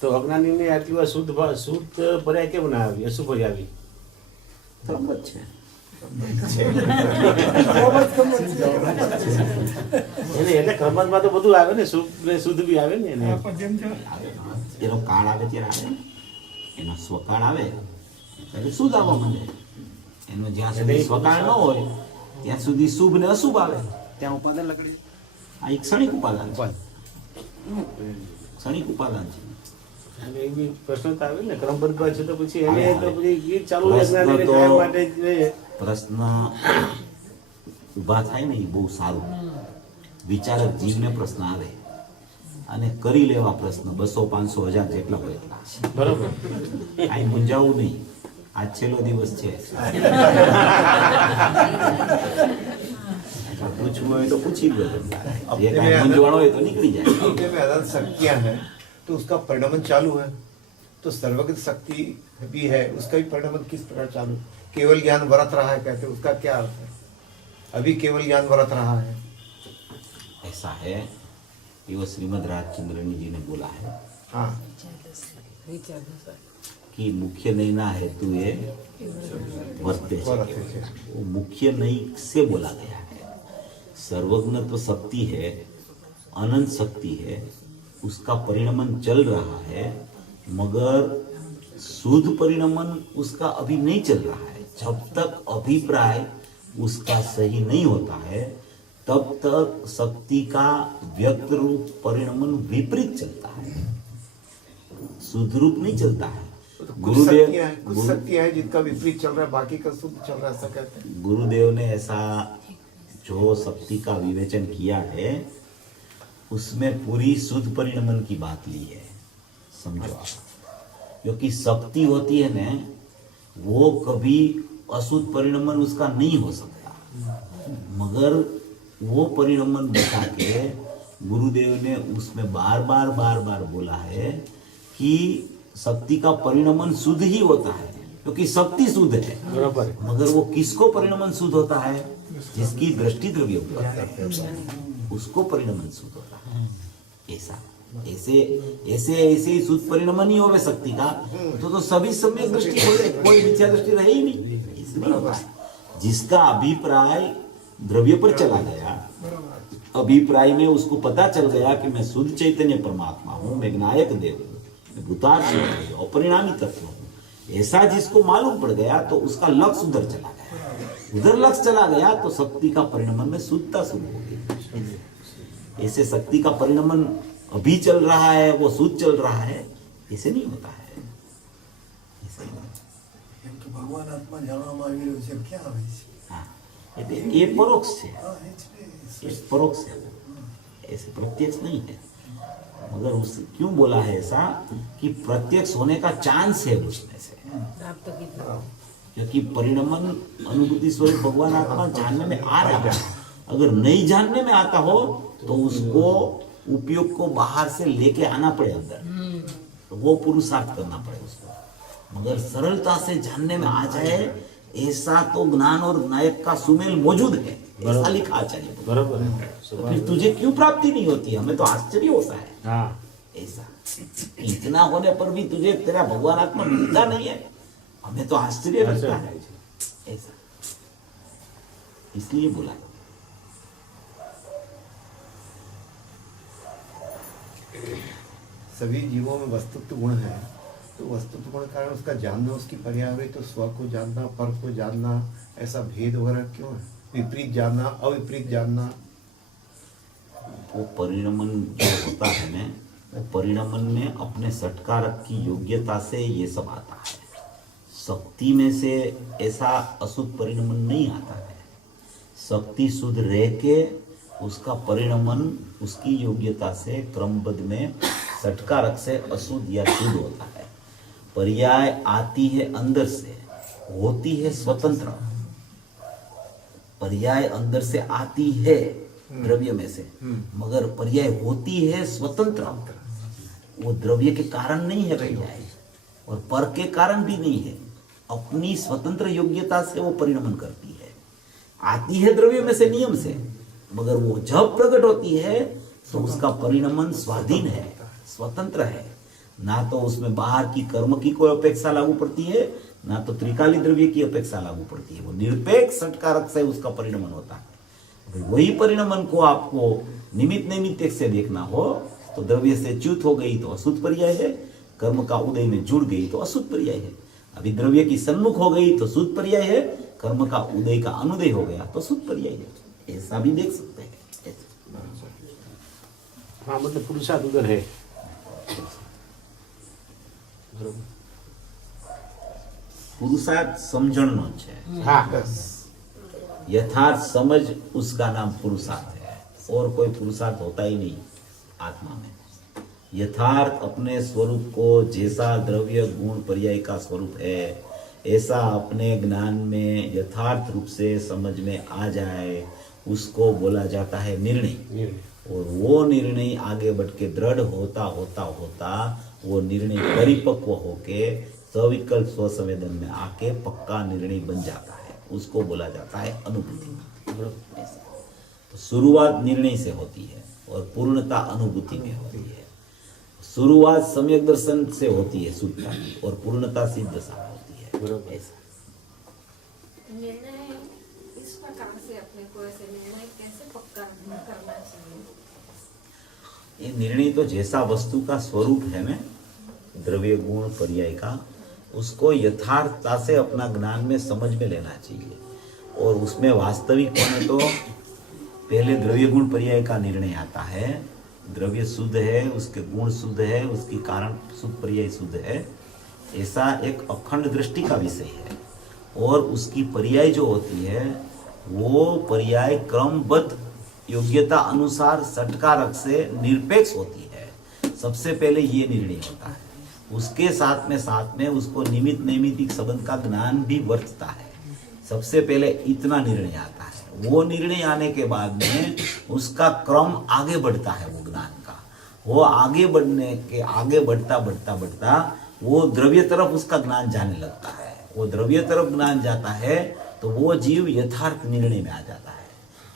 તો અજ્ઞાનીને આટલી વાર શુદ્ધ પર્યાય કેમ ના આવી, અશુભ પર્યાય આવી? क्रमबद्ध છે એને એટલે કર્મપદમાં તો બધું આવે ને, શુભ ને શુદ્ધ બી આવે ને એને. એનો કાળ આવે ત્યારે આવે ને, એનો સ્વકાળ આવે એટલે શુદ્ધ આવવા માંડે। એનો જ્યાં સુધી સ્વકાળ ન હોય ત્યાં સુધી શુભ ને અશુભ આવે। ત્યાં ઉપાદાન લકડી, આ એક ક્ષણિક ઉપાદાન છે, ક્ષણિક ઉપાદાન છે। અને એ બી પ્રશ્ન તો આવે ને કર્મપદ પર છે તો પછી એને તો પછી ગીત ચાલુ અજ્ઞાનીને કાયમ માટે જ રહે। પ્રશ્ન ઉભા થાય ને એ બહુ સારું। વિચારક જીવને પ્રશ્ન આવે અને કરી લેવા પ્રશ્ન 200, 500, 1000 જેટલા હોય એટલા, બરોબર। કાંઈ મૂંઝાવું નહીં। आज છેલ્લો દિવસ છે પૂછવું હોય તો પૂછી લો જે કાંઈ મૂંઝવણ હોય તો निकली जाए। अपने में अनंत शक्तियां हैं तो उसका परिणमन चालू है, तो सर्वज्ञ शक्ति भी है, उसका भी परिणमन किस प्रकार चालू? केवल ज्ञान बरत रहा है कहते, उसका क्या अर्थ है? अभी केवल ज्ञान बरत रहा है। ऐसा है कि वो श्रीमद राजचंद्रनी जी ने बोला है हाँ, कि मुख्य नैना हेतु ये वर्ते बरत है। है। वो मुख्य नई से बोला गया है। सर्वज्ञत्व शक्ति है, अनंत शक्ति है, उसका परिणमन चल रहा है, मगर शुद्ध परिणमन उसका अभी नहीं चल रहा है। जब तक अभिप्राय उसका सही नहीं होता है तब तक शक्ति का व्यक्त रूप परिणमन विपरीत चलता है, शुद्ध रूप नहीं चलता है। तो कुछ गुरुदेव शक्तियां हैं, कुछ शक्तियां हैं जिनका विपरीत चल रहा है, बाकी का शुद्ध चल रहा है, ऐसा कहते हैं। गुरुदेव ने ऐसा जो शक्ति का विवेचन किया है उसमें पूरी शुद्ध परिणमन की बात ली है, समझो आप। क्योंकि शक्ति होती है ना, वो कभी अशुद्ध परिणमन उसका नहीं हो सकता, मगर वो परिणमन बता के गुरुदेव ने उसमें बार बार बोला है कि शक्ति का परिणमन शुद्ध ही होता है, क्योंकि शक्ति शुद्ध है। बराबर है। मगर वो किसको परिणमन शुद्ध होता है? जिसकी दृष्टि द्रव्य ऊपर है, उसको परिणमन शुद्ध होता है। ऐसा ऐसे ऐसे ऐसे ही शुद्ध परिणमन ही होवे शक्ति का, तो सभी सम्यक दृष्टि हो जाए, कोई मिथ्या दृष्टि रहे ही नहीं। इसलिए होता है जिसका अभिप्राय द्रव्य पर चला गया, अभिप्राय में उसको पता चल गया कि मैं शुद्ध चैतन्य परमात्मा हूँ, मैं ज्ञायक देव हूँ, मैं भूतार्थ हूँ, अपरिणामी तत्व हूँ, ऐसा जिसको मालूम पड़ गया तो उसका लक्ष्य उधर चला गया। उधर लक्ष्य चला गया तो शक्ति का परिणमन में शुद्धता शुरू हो गई। ऐसे शक्ति का परिणमन अभी चल रहा है, वो शुद्ध चल रहा है, ऐसे नहीं होता है। ऐसे नहीं होता। એમ તો ભગવાન આત્મા જાણવામાં આવી રહ્યું છે ક્યાં આવે છે? हाँ, ये परोक्ष है, હા, એ જ ને. ये परोक्ष है, ऐसे प्रत्यक्ष नहीं है। मगर उस क्यों बोला है ऐसा कि प्रत्यक्ष होने का चांस है उसमें से, क्योंकि परिणमन अनुभूति स्वरूप भगवान आत्मा जानने में आ रहा है। अगर नहीं जानने में आता हो तो उसको उपयोग को बाहर से लेके आना पड़े अंदर, तो वो पुरुषार्थ करना पड़े उसको। मगर सरलता से जानने में आ जाए ऐसा तो ज्ञान और नायक का सुमेल मौजूद है, ऐसा लिखा चाहिए। बराबर है। तो फिर तुझे क्यों प्राप्ति नहीं होती? हमें तो आश्चर्य होता है हाँ, ऐसा, इतना होने पर भी तुझे तेरा भगवान आत्मा मिलता नहीं है, हमें तो आश्चर्य लगता है ऐसा, इसलिए बोला। सभी जीवों में वस्तुत्व गुण है, तो वस्तुत्व गुण के कारण उसका जानना, उसकी पर्यावरण, तो स्व को जानना, पर को जानना, ऐसा भेद वगैरह क्यों है? विपरीत जानना, अविपरीत जानना। वो परिणमन जो होता है ना, वो परिणमन में अपने सटकारक की योग्यता से ये सब आता है। शक्ति में से ऐसा अशुद्ध परिणमन नहीं आता है। शक्ति शुद्ध रह के उसका परिणमन उसकी योग्यता से क्रमबद्ध में सटकारक से अशुद्ध या शुद्ध होता है। पर्याय आती है अंदर से, होती है स्वतंत्र। पर्याय अंदर से आती है द्रव्य में से, मगर पर्याय होती है स्वतंत्र। वो द्रव्य के कारण नहीं है पर्याय, और पर के कारण भी नहीं है, अपनी स्वतंत्र योग्यता से वो परिणमन करती है। आती है द्रव्य में से, नियम से, मगर वो जब प्रकट होती है तो उसका परिणमन स्वाधीन है, स्वतंत्र है। ना तो उसमें बाहर की कर्म की कोई अपेक्षा लागू पड़ती है, ना तो त्रिकाली द्रव्य की अपेक्षा लागू पड़ती है। वो निरपेक्ष सटकारक से उसका परिणमन होता है। वही परिणमन को आपको निमित्त नैमित्तिक से देखना हो तो द्रव्य से च्युत हो गई तो अशुद्ध पर्याय है, कर्म का उदय में जुड़ गई तो अशुद्ध पर्याय है। अभी द्रव्य की सन्मुख हो गई तो शुद्ध पर्याय है, कर्म का उदय का अनुदय हो गया तो शुद्ध पर्याय है। ऐसा भी देख सकते हैं। हाँ, मतलब पुरुषार्थ उधर है। बरोबर। પુરુષાર્થ સમજણનો છે, हाँ, यथार्थ समझ उसका नाम पुरुषार्थ है, और कोई पुरुषार्थ होता ही नहीं आत्मा में। यथार्थ अपने स्वरूप को जैसा द्रव्य गुण पर्याय का स्वरूप है ऐसा अपने ज्ञान में यथार्थ रूप से समझ में आ जाए, उसको बोला जाता है निर्णय। और वो निर्णय आगे बढ़ के दृढ़ होता होता होता वो निर्णय परिपक्व होके सविकल्प स्वसंवेदन में आके पक्का निर्णय बन जाता है, उसको बोला जाता है अनुभूति। तो शुरुआत निर्णय से होती है और पूर्णता अनुभूति में होती है। शुरुआत सम्यक दर्शन से होती है शुद्धता की, और पूर्णता सिद्ध दशा में होती है। ऐसा निर्णय इस प्रकार से अपने को ऐसे निर्णय कैसे पक्का करना चाहिए? ये निर्णय तो जैसा वस्तु का स्वरूप है ना, द्रव्य गुण पर्याय का, उसको यथार्थता से अपना ज्ञान में समझ में लेना चाहिए। और उसमें वास्तविक होने तो पहले द्रव्य गुण पर्याय का निर्णय आता है। द्रव्य शुद्ध है, उसके गुण शुद्ध है, उसकी कारण शुद्ध पर्याय शुद्ध है, ऐसा एक अखंड दृष्टि का विषय है। और उसकी पर्याय जो होती है वो पर्याय क्रमबद्ध योग्यता अनुसार षटकारक से निरपेक्ष होती है। सबसे पहले ये निर्णय होता है, उसके साथ में उसको निमित्त नैमित्तिक संबंध का ज्ञान भी वर्तता है। सबसे पहले इतना निर्णय आता है, वो निर्णय आने के बाद में उसका क्रम आगे बढ़ता है। वो ज्ञान का वो आगे बढ़ता वो द्रव्य तरफ उसका ज्ञान जाने लगता है। वो द्रव्य तरफ ज्ञान जाता है तो वो जीव यथार्थ निर्णय में आ जाता है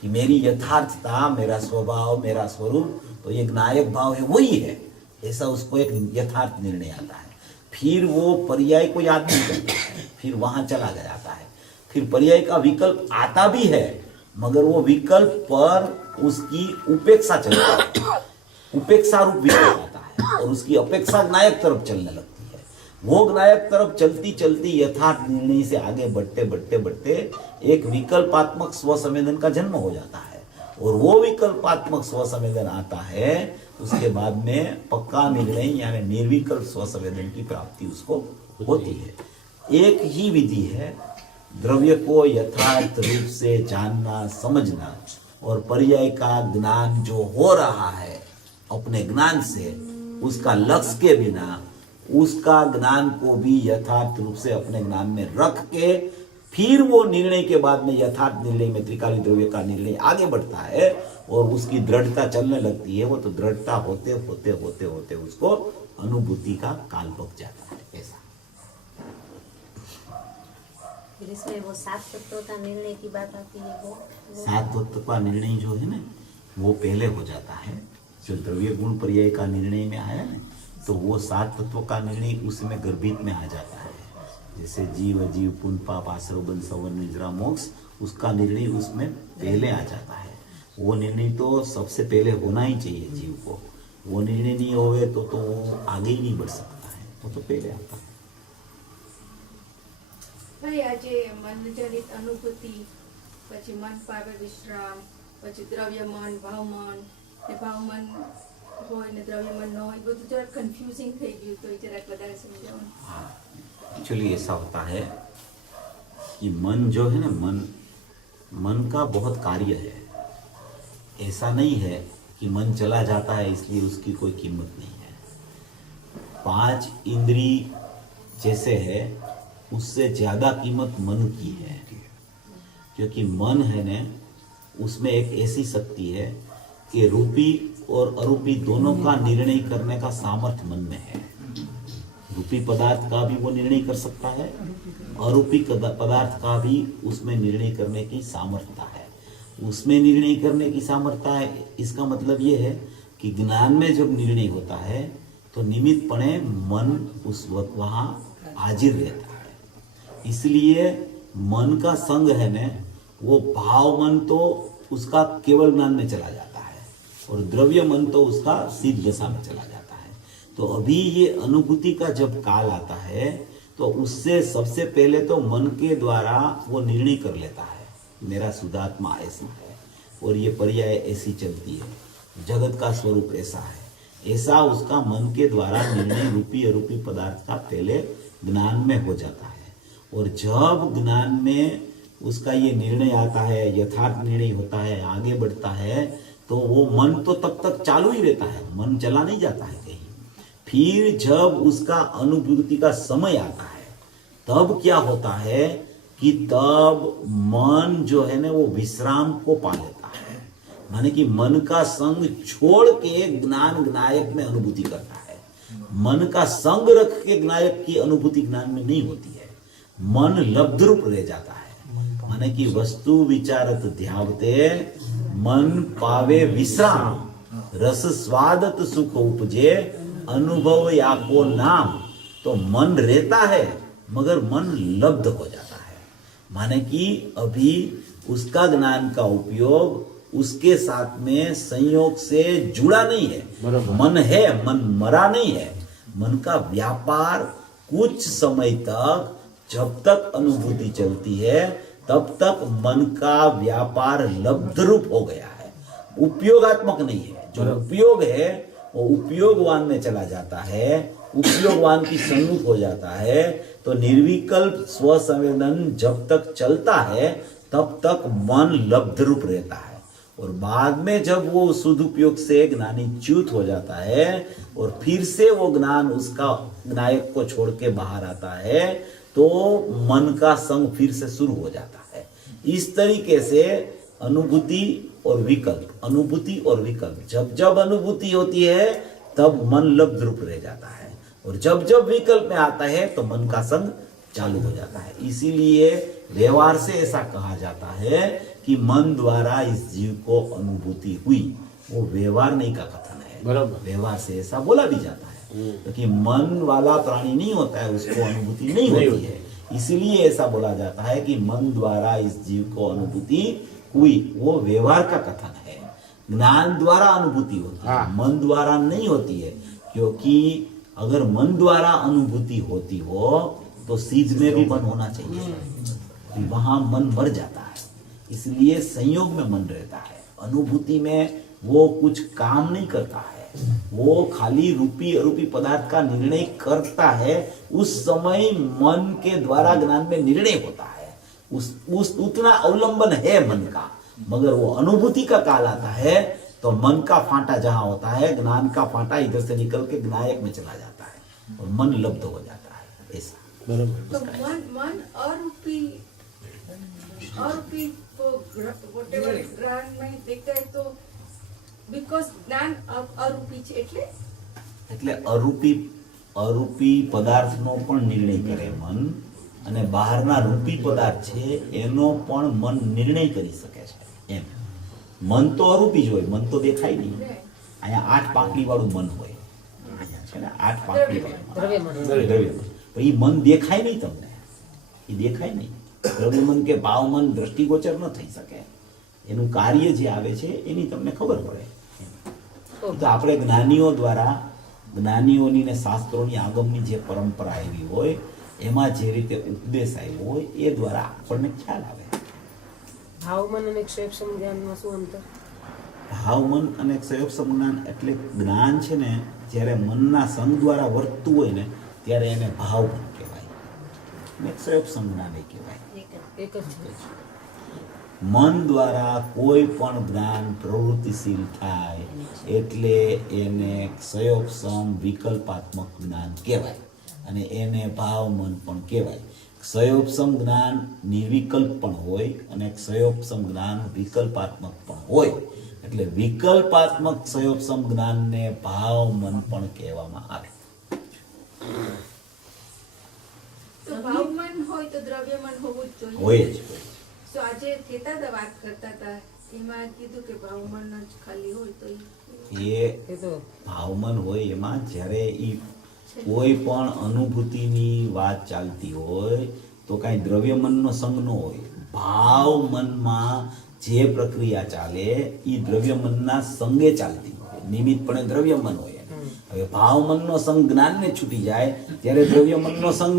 कि मेरी यथार्थता, मेरा स्वभाव, मेरा स्वरूप तो ये नायक भाव है, वही है। ऐसा उसको एक यथार्थ निर्णय आता है। फिर वो पर्याय को याद नहीं करता है, फिर वहां चला जाता है। फिर पर्याय का विकल्प आता भी है, मगर वो विकल्प पर उसकी उपेक्षा चलती है। उपेक्षा रूप विकल्प आता है और उसकी अपेक्षा नायक तरफ चलने लगती है। वो नायक तरफ चलती चलती यथार्थ निर्णय से आगे बढ़ते एक विकल्पात्मक स्वसंवेदन का जन्म हो जाता है। और वो विकल्पात्मक स्वसंवेदन आता है, उसके बाद में पक्का निर्णय यानी निर्विकल्प स्वसंवेदन की प्राप्ति उसको होती है। एक ही विधि है द्रव्य को यथार्थ रूप से जानना, समझना, और पर्याय का ज्ञान जो हो रहा है अपने ज्ञान से, उसका लक्ष्य के बिना उसका ज्ञान को भी यथार्थ रूप से अपने ज्ञान में रख के फिर वो निर्णय के बाद में यथार्थ निर्णय में त्रिकाली द्रव्य का निर्णय आगे बढ़ता है और उसकी दृढ़ता चलने लगती है। वो तो दृढ़ता होते होते उसको अनुभूति का काल पक जाता है। ऐसा फिर इसमें वो 7 तत्वों का निर्णय की बात आती है। वो 7 तत्व का निर्णय जो है ना वो पहले हो जाता है। जो द्रव्य गुण पर्याय का निर्णय में आया ना, तो वो 7 तत्वों का निर्णय उसमें गर्भित में आ जाता है। जैसे जीव अजीव पुण्य पाप आश्रव बंध सवन निद्रा मोक्ष, उसका निर्णय उसमें पहले आ जाता है। वो निर्णय तो सबसे पहले होना ही चाहिए जीव को। वो निर्णय नहीं होवे तो वो आगे ही नहीं बढ़ सकता है, वो तो पहले आता है। ભાઈ આજે મન જનિત અનુભૂતિ, પછી મન પામે વિશ્રામ, પછી દ્રવ્ય મન, ભાવ મન, ને ભાવ મન હોય ને દ્રવ્ય મન ન હોય, બધું જરા કન્ફ્યુઝિંગ થઈ ગયું, તો એ જરાક વધારે સમજાવો। एक्चुअली ऐसा होता है कि मन जो है ना, मन का बहुत कार्य है। ऐसा नहीं है कि मन चला जाता है इसलिए उसकी कोई कीमत नहीं है। 5 इंद्री जैसे है उससे ज्यादा कीमत मन की है, क्योंकि मन है ना उसमें एक ऐसी शक्ति है कि रूपी और अरूपी दोनों का निर्णय करने का सामर्थ्य मन में है। रूपी पदार्थ का भी वो निर्णय कर सकता है, अरूपी पदार्थ का भी उसमें निर्णय करने की सामर्थ्यता है। उसमें निर्णय करने की सामर्थ्यता है, इसका मतलब ये है कि ज्ञान में जब निर्णय होता है तो निमित्तपणे मन उस वक्त वहाँ हाजिर रहता है। इसलिए मन का संग है ना, वो भाव मन तो उसका केवल ज्ञान में चला जाता है और द्रव्य मन तो उसका सिद्ध दशा में चला जाता है। तो अभी ये अनुभूति का जब काल आता है तो उससे सबसे पहले तो मन के द्वारा वो निर्णय कर लेता है, मेरा शुद्धात्मा ऐसा है और ये पर्याय ऐसी चलती है, जगत का स्वरूप ऐसा है। ऐसा उसका मन के द्वारा निर्णय रूपी अरूपी पदार्थ का पहले ज्ञान में हो जाता है। और जब ज्ञान में उसका ये निर्णय आता है, यथार्थ निर्णय होता है, आगे बढ़ता है, तो वो मन तो तब तक चालू ही रहता है, मन चला नहीं जाता है कहीं। फिर जब उसका अनुभूति का समय आता है तब क्या होता है कि तब मन जो है ना वो विश्राम को पा लेता है, माने कि मन का संग छोड़ के ज्ञान ज्ञायक में अनुभूति करता है। मन का संग रख के ज्ञायक की अनुभूति ज्ञान में नहीं होती है, मन लब्ध रूप रह जाता है। माने कि वस्तु विचारत ध्यावते मन पावे विश्राम, रस स्वादत सुख उपजे अनुभव या को नाम। तो मन रहता है मगर मन लब्ध हो जाता है, माने कि अभी उसका ज्ञान का उपयोग उसके साथ में संयोग से जुड़ा नहीं है। बराबर। मन है, मन मरा नहीं है। मन का व्यापार कुछ समय तक, जब तक अनुभूति चलती है तब तक मन का व्यापार लब्ध रूप हो गया है, उपयोगात्मक नहीं है। जो उपयोग है वो उपयोगवान में चला जाता है, उपयोगवान की सम्मुख हो जाता है। तो निर्विकल्प स्व संवेदन जब तक चलता है तब तक मन लब्ध रूप रहता है, और बाद में जब वो सदुपयोग से ज्ञानी च्युत हो जाता है और फिर से वो ज्ञान उसका ज्ञायक को छोड़ के बाहर आता है, तो मन का संग फिर से शुरू हो जाता है। इस तरीके से अनुभूति और विकल्प, अनुभूति और विकल्प, जब जब अनुभूति होती है तब मन लब्ध रूप रह जाता है, और जब जब विकल्प में आता है तो मन का संग चालू हो जाता है। इसीलिए व्यवहार से ऐसा कहा जाता है कि मन द्वारा इस जीव को अनुभूति हुई, वो व्यवहार नहीं का कथन है। बराबर। व्यवहार से ऐसा बोला भी जाता है, क्योंकि मन वाला प्राणी नहीं होता है, उसको अनुभूति नहीं होती है। इसीलिए ऐसा बोला जाता है कि मन द्वारा इस जीव को अनुभूति हुई, वो व्यवहार का कथन है। ज्ञान द्वारा अनुभूति होती है, मन द्वारा नहीं होती है। क्योंकि अगर मन द्वारा अनुभूति होती हो तो सिद्ध में भी मन होना चाहिए, वहां मन मर जाता है। इसलिए संयोग में मन रहता है, अनुभूति में वो कुछ काम नहीं करता है, वो खाली रूपी अरूपी पदार्थ का निर्णय करता है। उस समय मन के द्वारा ज्ञान में निर्णय होता है, उस उतना अवलंबन है मन का, मगर वो अनुभूति का काल आता है तो मन का फांटा जहां होता है, ज्ञान का फांटा इधर से निकल के ज्ञायक में चला जाता है और मन लब्ध हो जाता है। ऐसा तो मन अरूपी को whatever જ્ઞાન में देखता है, तो बिकॉज ज्ञान अरूपी છે એટલે અરૂપી પદાર્થનો પણ નિર્ણય કરે મન, અને બહારના રૂપી પદાર્થ છે એનો પણ મન નિર્ણય કરી શકે છે। એમ મન તો અરૂપી જ હોય, મન તો દેખાય નહીં। અહીંયા 8 પાંખડી વાળું મન હોય, અહીંયા છે ને 8 પાંખડી વાળું દ્રવ્યમન, પણ એ મન દેખાય નહીં તમને, એ દેખાય નહીં। દ્રવ્યમન કે ભાવમન દ્રષ્ટિગોચર ન થઈ શકે, એનું કાર્ય જે આવે છે એની તમને ખબર પડે। તો આપણે જ્ઞાનીઓ દ્વારા, જ્ઞાનીઓની ને શાસ્ત્રોની આગમની જે પરંપરા આવી હોય એમાં જે રીતે ઉપદેશ આવ્યો હોય એ દ્વારા આપણને ખ્યાલ આવે। ભાવમન અને ક્ષેપ જ્ઞાનમાં શું અંતર? ભાવમન અને સંયોગ સંજ્ઞાન એટલે જ્ઞાન છે ને, જ્યારે મનના સંગ દ્વારા વર્તતું હોય ને ત્યારે એને ભાવમન કહેવાય, અને સંયોગ સંજ્ઞાન એ કહેવાય। એક જ છે। મન દ્વારા કોઈ પણ જ્ઞાન પ્રવૃત્તિશીલ થાય એટલે એને ક્ષયોપસમ વિકલ્પાત્મક જ્ઞાન કહેવાય, અને એને ભાવમન પણ કહેવાય। ક્ષયોપસમ જ્ઞાન નિર્વિકલ્પ પણ હોય અને ક્ષયોપસમ જ્ઞાન વિકલ્પાત્મક પણ હોય, એટલે વિકલ્પાત્મક ક્ષયોપસમ જ્ઞાનને ભાવમન પણ કહેવામાં આવે। તો ભાવમન હોય તો દ્રવ્યમન હોવું જ જોઈએ। હોય જ હોય। તો આજે થેતા વાત કરતા હતા, એમાં કીધું કે ભાવમન જ ખાલી હોય તો એ ભાવમન હોય એમાં જ્યારે ઈ કોઈ પણ અનુભૂતિની વાત ચાલતી હોય તો કાંઈ દ્રવ્યમનનો સંગ ન હોય, ભાવમનમાં જે પ્રક્રિયા ચાલે એ દ્રવ્યમનના સંગે ચાલતી હોય, નિમિત્તપણે દ્રવ્યમન હોય। હવે ભાવમનનો સંગ જ્ઞાનને છૂટી જાય ત્યારે દ્રવ્યમનનો સંગ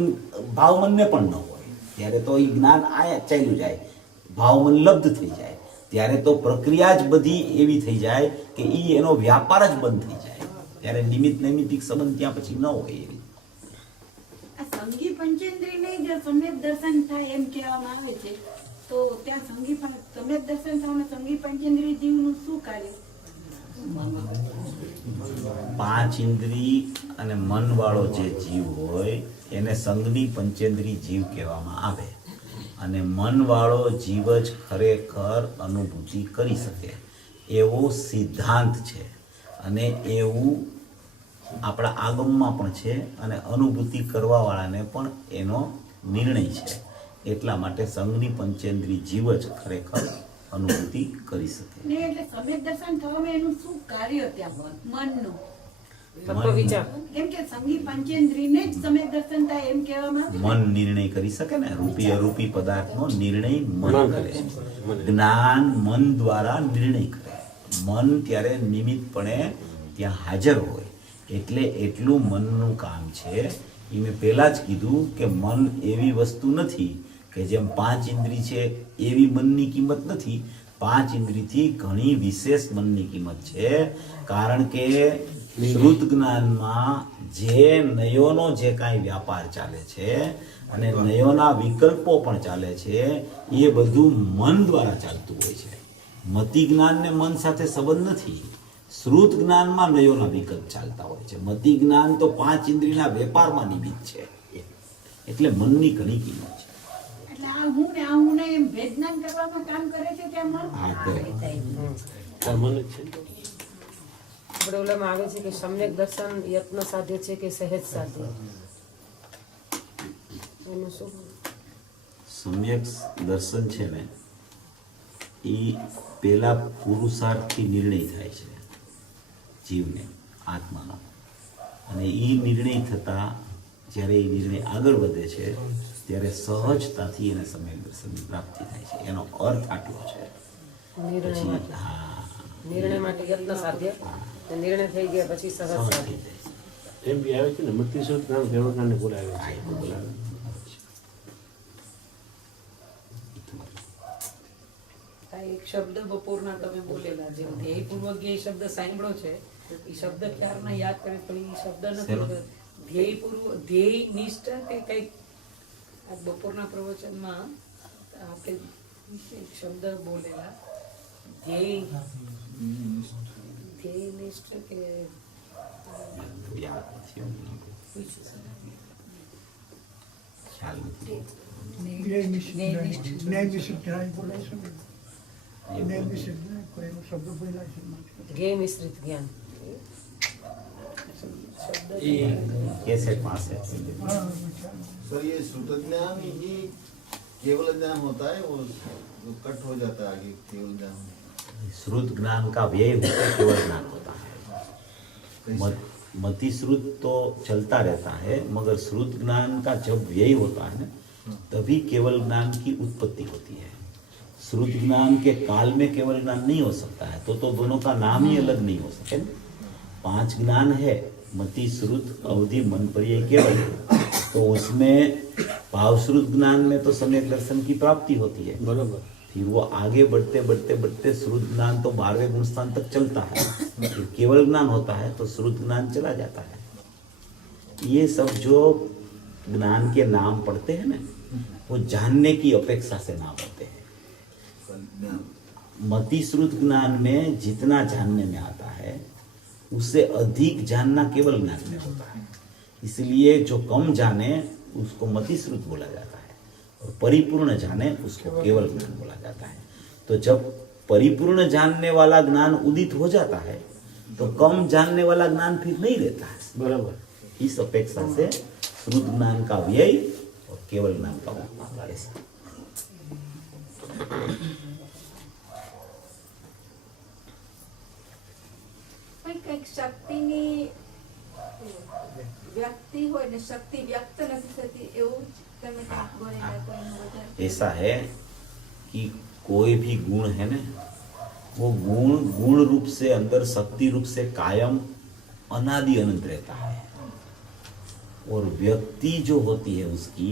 ભાવમનને પણ ન હોય, ત્યારે તો એ જ્ઞાન આયા ચાલ્યું જાય, ભાવમન લબ્ધ થઈ જાય, ત્યારે તો પ્રક્રિયા જ બધી એવી થઈ જાય કે ઈ એનો વ્યાપાર જ બંધ થઈ જાય, ત્યારે નિમિત્ત નૈમિત્તિક સંબંધ ત્યાં પછી ન હોય એવી। આ સંગી પંચેન્દ્રિયને જે સમ્યક દર્શન થાય એમ કહેવામાં આવે છે, તો ત્યાં સમ્યક દર્શન થવાનું સંગી પંચેન્દ્રિય જીવનું શું કાર્ય? પાંચ ઇન્દ્રિય અને મનવાળો જે જીવ હોય એને સંઘની પંચેન્દ્રિય જીવ કહેવામાં આવે. અને મનવાળો જીવ જ ખરેખર અનુભૂતિ કરી શકે એવો સિદ્ધાંત છે. અને એવું આપણા આગમમાં પણ છે અને અનુભૂતિ કરવાવાળાને પણ એનો નિર્ણય છે. એટલા માટે સંઘની પંચેન્દ્રિય જીવ જ ખરેખર અનુભૂતિ કરી શકે. ને એટલે સમ્યક દર્શન થવામાં એનું શું કાર્ય ત્યાં મનનું? તત્વ વિચાર. કેમ કે સંગી પંચેન્દ્રિયને જ સમ્યક દર્શન થાય એમ કહેવામાં આવે. મન નિર્ણય કરી શકે ને. રૂપી અરૂપી પદાર્થનો નિર્ણય મન મન કરે. કરે. જ્ઞાન મન દ્વારા નિર્ણય કરે. મન ત્યારે નિમિત્તપણે ત્યાં હાજર હોય એટલે એટલું મનનું કામ છે. એ મેં પહેલા જ કીધું કે મન એવી વસ્તુ નથી કે જેમ પાંચ ઇન્દ્રિય છે એવી મનની કિંમત નથી. પાંચ ઇન્દ્રિયથી ઘણી વિશેષ મનની કિંમત છે. કારણ કે શ્રુત જ્ઞાનમાં જે નયોનો જે કાંઈ વ્યાપાર ચાલે છે અને નયોના વિકલ્પો પણ ચાલે છે એ બધું મન દ્વારા ચાલતું હોય છે. મતિ જ્ઞાનને મન સાથે સંબંધ નથી. શ્રુત જ્ઞાનમાં નયોના વિકલ્પ ચાલતા હોય છે. મતિ જ્ઞાન તો પાંચ ઇન્દ્રિયના વેપારમાં નિમિત્ત છે. એટલે મનની ઘણી કિંમત છે. એટલે આ હું ને એમ ભેદનાન કરવામાં કામ કરે છે ત્યાં મન. હા, કરે. તાર મન જ છે. આપણે ઓલામાં આવે છે કે સમ્યક દર્શન યત્ન સાધ્ય છે કે સહેજ સાધ્ય? એનું શું? સમ્યક દર્શન છે ને એ પેલા પુરુષાર્થથી નિર્ણય થાય છે જીવને, આત્માનો. અને એ નિર્ણય થતા જ્યારે એ નિર્ણય આગળ વધે છે ત્યારે સહજતાથી એને સમ્યક દર્શનની પ્રાપ્તિ થાય છે. એનો અર્થ આટલો છે. નિર્ણય પછી માટે. હા, નિર્ણય માટે યત્ન સાધ્ય, ને નિર્ણય થઈ ગયા પછી સહજ સહજ સાધ્ય. થઈ જાય છે. એમ બી આવે છે ને મતિસૂત્ર નામ કેવળકાંડને બોલાવે હા, છે. એ બોલાવે. આ એક શબ્દ બપોરના તમે બોલેલા જે ધ્યેયપૂર્વક જે શબ્દ સાંભળ્યો છે એ શબ્દ ક્યારના યાદ કરે પણ એ શબ્દ શેનો? નથી ધ્યેયપૂર્વક ધ્યેય નિષ્ઠ કે કંઈક આ બપોરના પ્રવચનમાં આપણે એક શબ્દ બોલેલા ધ્યેય ધ્યેય નિષ્ઠ કે યાદ નથી એમ નહીં. ખ્યાલ નથી. એ ધ્યેય મિશ્રિત જ્ઞાન. કેસેટ પાસે सर ये श्रुत ज्ञान ही केवल ज्ञान होता है, वो कट हो जाता है आगे केवल ज्ञान. श्रुत ज्ञान का व्यय होता है, केवल ज्ञान होता है. मति श्रुत तो चलता रहता है, मगर श्रुत ज्ञान का जब व्यय होता है ना तभी केवल ज्ञान की उत्पत्ति होती है. श्रुत ज्ञान के काल में केवल ज्ञान नहीं हो सकता है, तो दोनों का नाम ही अलग नहीं हो सके. पांच ज्ञान है, मति श्रुत अवधि मन पर्याय केवल. तो उसमें भावश्रुत ज्ञान में तो सम्यक दर्शन की प्राप्ति होती है. बरोबर. फिर वो आगे बढ़ते बढ़ते बढ़ते श्रुत ज्ञान तो 12वें गुण स्थान तक चलता है. फिर केवल ज्ञान होता है तो श्रुत ज्ञान चला जाता है. ये सब जो ज्ञान के नाम पढ़ते हैं ना, वो जानने की अपेक्षा से नाम होते हैं. मति श्रुत ज्ञान में जितना जानने में आता है उससे अधिक जानना केवल ज्ञान में होता है. इसलिए जो कम जाने उसको मति श्रुत बोला जाता है और परिपूर्ण जाने उसको केवल ज्ञान बोला जाता है. तो जब परिपूर्ण जानने वाला ज्ञान उदित हो जाता है तो कम जानने वाला ज्ञान फिर नहीं रहता है. बराबर. इस अपेक्षा से श्रुत ज्ञान का व्यय और केवल ज्ञान का उपयोग ऐसा. કંઈક શક્તિની વ્યક્તિ હોય ને શક્તિ વ્યક્ત નથી થતી એવું તમે કંઈક બોલેલા કોઈનું વધારે? ऐसा है कि कोई भी गुण है ना, वो गुण गुण रूप से अंदर शक्ति रूप से कायम अनादि अनंत रहता है. और व्यक्ति जो होती है उसकी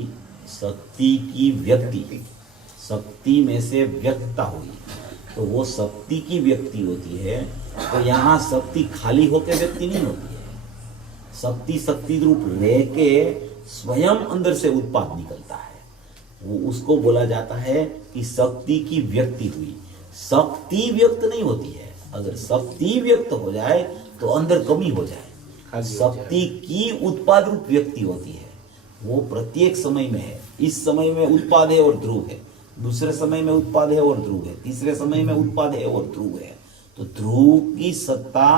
शक्ति की व्यक्ति, शक्ति में से व्यक्तता हुई, तो वो शक्ति की व्यक्ति होती है. तो यहाँ शक्ति खाली होकर व्यक्ति नहीं होती है. शक्ति शक्ति रूप रह के स्वयं अंदर से उत्पाद निकलता है. वो उसको बोला जाता है कि शक्ति की व्यक्ति हुई. शक्ति व्यक्त नहीं होती है, अगर शक्ति व्यक्त हो जाए तो अंदर कमी हो जाए। खाली हो जाए। शक्ति की उत्पाद रूप व्यक्ति होती है, वो प्रत्येक समय में है। इस समय में उत्पाद है और ध्रुव है, दूसरे समय में उत्पाद है और ध्रुव है, तीसरे समय में उत्पाद है और ध्रुव है। तो ध्रुव की सत्ता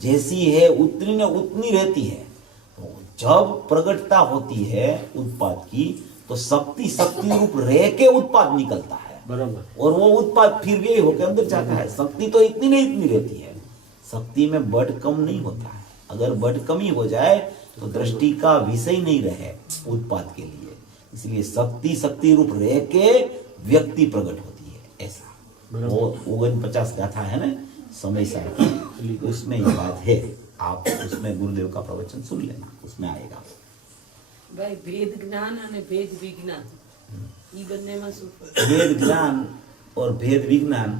जैसी है उतनी न उतनी रहती है। तो जब प्रकटता होती है उत्पाद की तो शक्ति शक्ति रूप रह के उत्पाद निकलता है, बराबर। और वो उत्पाद फिर भी होकर अंदर जाता है। शक्ति तो इतनी नहीं इतनी रहती है, शक्ति में बढ़ कम नहीं होता है। अगर बढ़ कमी हो जाए तो दृष्टि का विषय नहीं रहे उत्पाद के लिए, इसलिए शक्ति शक्ति रूप रह के व्यक्ति प्रकट होती है। ऐसा वो 49 गाथा है ना समय सार की, उसमें ये बात है। आप उसमें गुरुदेव का प्रवचन सुन लेना, उसमें आएगा। ભાઈ ભેદ જ્ઞાન અને ભેદ વિજ્ઞાન ઈ બંનેમાં શું ફરક? भेद ज्ञान और भेद विज्ञान,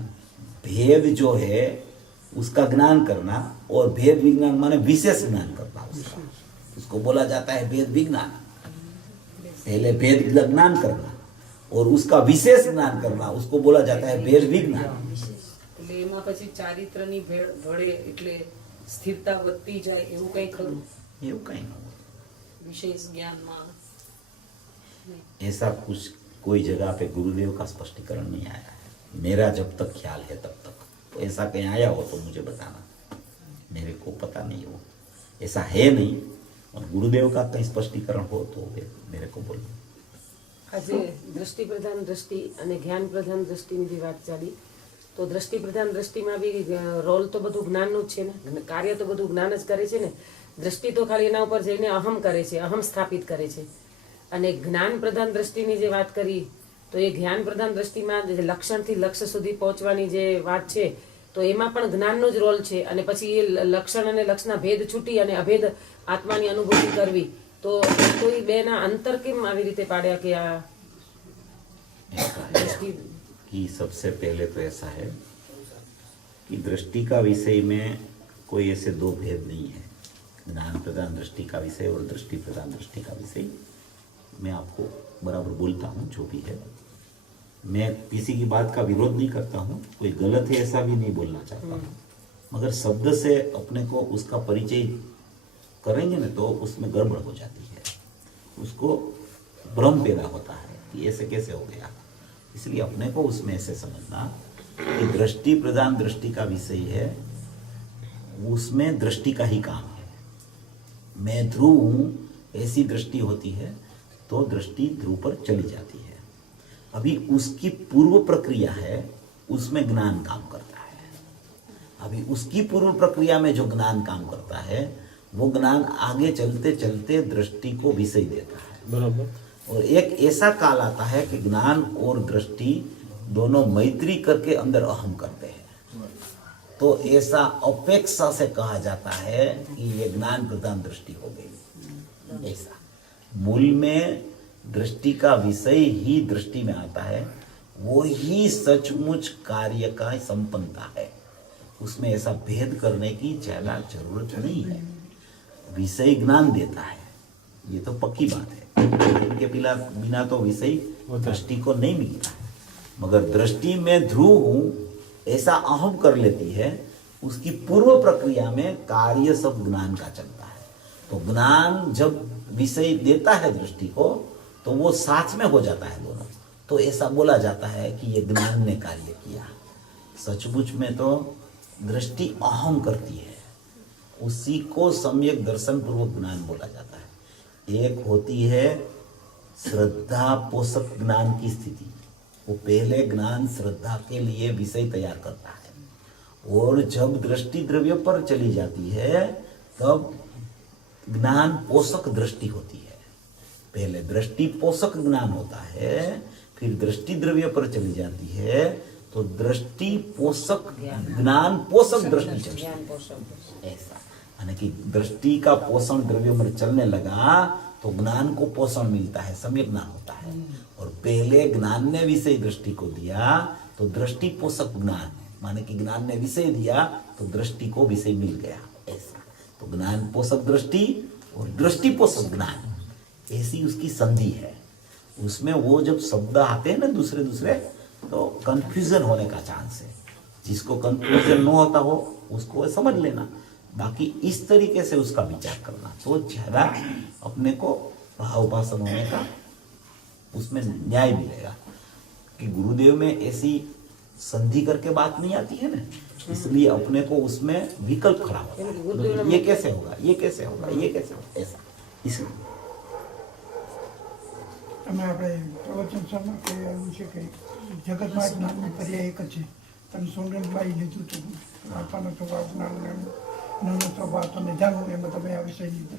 भेद जो है उसका ज्ञान करना, और भेद विज्ञान माने विशेष ज्ञान करना उसका, उसको बोला जाता है भेद विज्ञान। पहले भेद ज्ञान करना और उसका विशेष ज्ञान करना, उसको बोला जाता है भेद विज्ञान। એટલે એમાં પછી ચારિત્રની ભળે એટલે સ્થિરતા વધતી જાય એવું કઈ ખરું એવું કઈ ન હોય। વિશેષ જ્ઞાનમાં? ऐसा कुछ कोई जगह पे गुरुदेव का स्पष्टीकरण नहीं आया है। मेरा जब तक ख्याल है तब तक, तो ऐसा कहीं आया हो तो मुझे बताना, मेरे को पता नहीं हो, ऐसा है नहीं। और गुरुदेव का कहीं स्पष्टीकरण हो तो वे मेरे को बोलो। આજે દ્રષ્ટિ પ્રધાન દ્રષ્ટિ અને જ્ઞાન પ્રધાન દ્રષ્ટિની જે વાત ચાલી, તો દ્રષ્ટિ પ્રધાન દ્રષ્ટિમાં બી રોલ તો બધું જ્ઞાનનું જ છે ને, કાર્ય તો બધું જ્ઞાન જ કરે છે ને। દ્રષ્ટિ તો ખાલી એના ઉપર જઈને અહમ કરે છે, અહમ સ્થાપિત કરે છે। અને જ્ઞાન પ્રધાન દ્રષ્ટિની જે વાત કરી, તો એ જ્ઞાન પ્રધાન દ્રષ્ટિમાં જે લક્ષણથી લક્ષ્ય સુધી પહોંચવાની જે વાત છે, તો એમાં પણ જ્ઞાનનો જ રોલ છે। અને પછી એ લક્ષણ અને લક્ષના ભેદ છૂટી અને અભેદ આત્માની અનુભૂતિ કરવી, તો એ બેના અંતર કેમ આવી રીતે પાડ્યા કે આ ऐसा है दृष्टि कि सबसे पहले तो ऐसा है कि दृष्टि का विषय में कोई ऐसे दो भेद नहीं है। ज्ञान प्रधान दृष्टि का विषय और दृष्टि प्रधान दृष्टि का विषय मैं आपको बराबर बोलता हूँ, जो भी है। मैं किसी की बात का विरोध नहीं करता हूँ, कोई गलत है ऐसा भी नहीं बोलना चाहता हूँ, मगर शब्द से अपने को उसका परिचय करेंगे ना तो उसमें गड़बड़ हो जाती है, उसको भ्रम पैदा होता है कि ऐसे कैसे हो गया। इसलिए अपने को उसमें ऐसे समझना कि दृष्टि प्रधान दृष्टि का विषय है, उसमें दृष्टि का ही काम है। मैं ध्रुव हूँ ऐसी दृष्टि होती है तो दृष्टि ध्रुव पर चली जाती है। अभी उसकी पूर्व प्रक्रिया है, उसमें ज्ञान काम करता है। अभी उसकी पूर्व प्रक्रिया में जो ज्ञान काम करता है वो ज्ञान आगे चलते चलते दृष्टि को विषय देता है, बराबर। और एक ऐसा काल आता है कि ज्ञान और दृष्टि दोनों मैत्री करके अंदर अहम करते हैं। तो ऐसा अपेक्षा से कहा जाता है कि ये ज्ञान प्रधान दृष्टि हो गई। ऐसा मूल में दृष्टि का विषय ही दृष्टि में आता है, वो ही सचमुच कार्य का संपन्नता है। उसमें ऐसा भेद करने की ज्यादा जरूरत नहीं है। विषय ज्ञान देता है, ये तो पक्की बात है, इनके बिना तो विषय दृष्टि को नहीं मिलता है। मगर दृष्टि में ध्रुव हूं ऐसा अहम कर लेती है, उसकी पूर्व प्रक्रिया में कार्य सब ज्ञान का चलता है। तो ज्ञान जब विषय देता है दृष्टि को तो वो साथ में हो जाता है दोनों, तो ऐसा बोला जाता है कि ये ज्ञान ने कार्य किया। सचमुच में तो दृष्टि अहम करती है, उसी को सम्यक दर्शन पूर्वक ज्ञान बोला जाता है। एक होती है श्रद्धा पोषक ज्ञान की स्थिति, वो पहले ज्ञान श्रद्धा के लिए विषय तैयार करता है, और जब दृष्टि द्रव्य पर चली जाती है तब ज्ञान पोषक दृष्टि होती है। पहले दृष्टि पोषक ज्ञान होता है, फिर दृष्टि द्रव्य पर चली जाती है तो दृष्टि पोषक ज्ञान पोषक दृष्टि चलती है। ऐसा यानी कि दृष्टि का पोषण द्रव्य में चलने लगा तो ज्ञान को पोषण मिलता है, सम्यक ज्ञान होता है। और पहले ज्ञान ने विषय दृष्टि को दिया तो दृष्टि पोषक ज्ञान, माने कि ज्ञान ने विषय दिया तो दृष्टि को विषय मिल गया। ऐसा तो ज्ञान पोषक दृष्टि और दृष्टि पोषक ज्ञान, ऐसी उसकी संधि है। उसमें वो जब शब्द आते हैं ना दूसरे दूसरे तो कंफ्यूजन होने का चांस है, जिसको कंक्लूजन न होता हो उसको समझ लेना, बाकी इस तरीके से उसका विचार करना तो ज्यादा अपने को भावभाषण होने का उसमें न्याय मिलेगा। कि गुरुदेव में ऐसी संधि करके बात नहीं आती है ना, इसलिए अपने को उसमें विकल्प खड़ा होता है, ये कैसे होगा, ये कैसे होगा, ये कैसे होगा, ऐसा इसलिए તમે આપણે પ્રવચન શર્મા કે એવું છે કે જગતમાં જ્ઞાનનો પર્યાય એક જ છે. તમે સોનગઢબાઈ લીધું હતું આપવાનો સ્વભાવ નાનો સ્વભાવ તમે જાણો એમાં તમે આ વિષય લીધો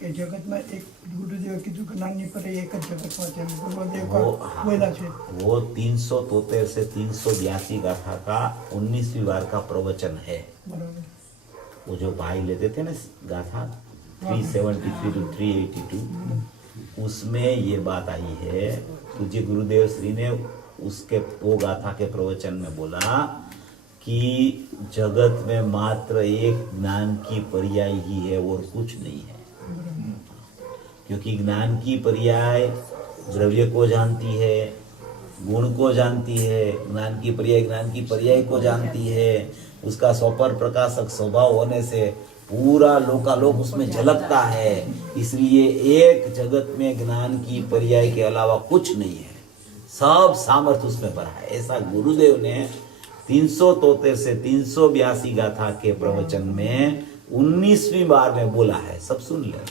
કે જગતમાં એક ગુરુદેવે કીધું કે નાની પર્યાય એક જ જગતમાં છે. ગુરુદેવ બોલ્યા છે वो 373 से 382 गाथा का 19वीं बार का प्रवचन है। બરાબર. वो जो भाई लेते थे ना गाथा 373 to 382, उसमें ये बात आई है। तुझे गुरुदेव श्री ने उसके वो गाथा के प्रवचन में बोला कि जगत में मात्र एक ज्ञान की पर्याय ही है और कुछ नहीं है, क्योंकि ज्ञान की पर्याय द्रव्य को जानती है, गुण को जानती है, ज्ञान की पर्याय को जानती है, उसका स्वपर प्रकाशक स्वभाव होने से पूरा लोकालोक उसमें झलकता है। इसलिए एक जगत में ज्ञान की पर्याय के अलावा कुछ नहीं है, सब सामर्थ्य उसमें भरा है। ऐसा गुरुदेव ने 373 से 382 गाथा के प्रवचन में 19वीं बार में बोला है। सब सुन ले।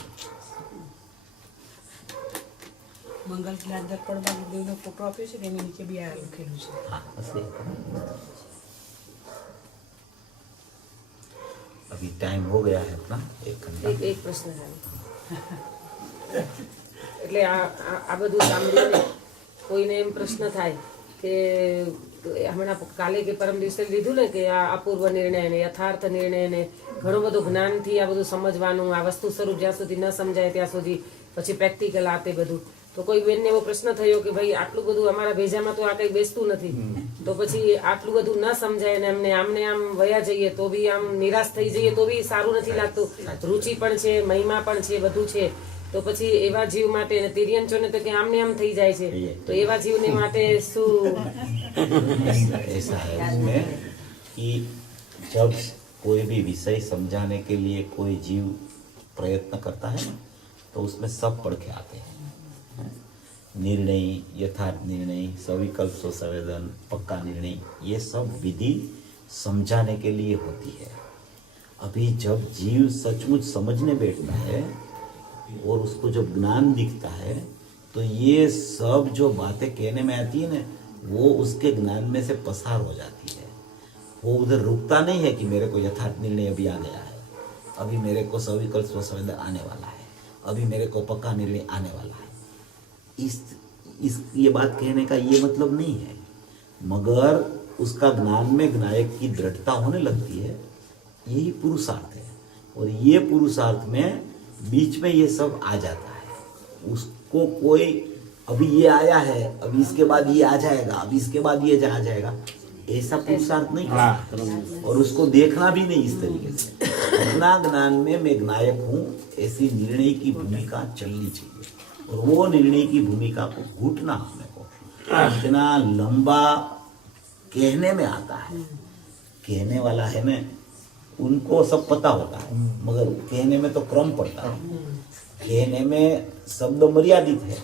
મંગલ ક્લાસ દર્પણમાં ગુરુદેવનો ફોટો આપ્યો છે ને એની નીચે બી આ લખેલું છે. हाँ, असली। अभी टाइम हो गया है अपना 1 घंटा। એક પ્રશ્ન થાય એટલે આ બધું સાંભળીને કોઈને એમ પ્રશ્ન થાય કે હમણાં કાલે કે પરમ દિવસે લીધું ને કે આ અપૂર્વ નિર્ણય ને યથાર્થ નિર્ણય ને ઘણું બધું જ્ઞાનથી આ બધું સમજવાનું, આ વસ્તુ સ્વરૂપ જ્યાં સુધી ન સમજાય ત્યાં સુધી પછી પ્રેક્ટિકલ આ તે બધું. તો કોઈ બેનને એવો પ્રશ્ન થયો કે ભાઈ આટલું બધું અમારા ભેજામાં તો આ કંઈ બેસતું નથી, તો પછી આટલું બધું ન સમજાય ને અમને આમને આમ વયા જઈએ તો બી આમ નિરાશ થઈ જઈએ તો બી સારું નથી લાગતું. રુચિ પણ છે, મહિમા પણ છે, બધું છે, તો પછી એવા જીવ માટે તિર્યંચોને તો કે આમને આમ થઈ જાય છે, તો એવા જીવને માટે શું? ऐसा है उसमें कि जब कोई भी विषय समझाने के लिए कोई जीव प्रयत्न करता है ना, तो उसमें सब पढ़ के आते हैं। निर्णय, यथार्थ निर्णय, सविकल्प स्वसंवेदन, पक्का निर्णय, ये सब विधि समझाने के लिए होती है। अभी जब जीव सचमुच समझने बैठता है और उसको जब ज्ञान दिखता है, तो ये सब जो बातें कहने में आती है ना, वो उसके ज्ञान में से पसार हो जाती है। वो उधर रुकता नहीं है कि मेरे को यथार्थ निर्णय अभी आ गया है, अभी मेरे को सविकल्प स्वसंवेदन आने वाला है, अभी मेरे को पक्का निर्णय आने वाला है। इस ये बात कहने का ये मतलब नहीं है, मगर उसका ज्ञान में ज्ञायक की दृढ़ता होने लगती है, यही पुरुषार्थ है। और ये पुरुषार्थ में बीच में ये सब आ जाता है। उसको कोई अभी ये आया है, अभी इसके बाद ये आ जाएगा, अभी इसके बाद ये आ जाएगा, ऐसा पुरुषार्थ नहीं करना, और उसको देखना भी नहीं इस तरीके से। अपना ज्ञान में मैं ज्ञायक हूँ, ऐसी निर्णय की भूमिका चलनी चाहिए, और वो निर्णय की भूमिका को घुटना अपने को इतना लंबा कहने में आता है। कहने वाला है ना, उनको सब पता होता है, मगर कहने में तो क्रम पड़ता है। कहने में शब्द मर्यादित है,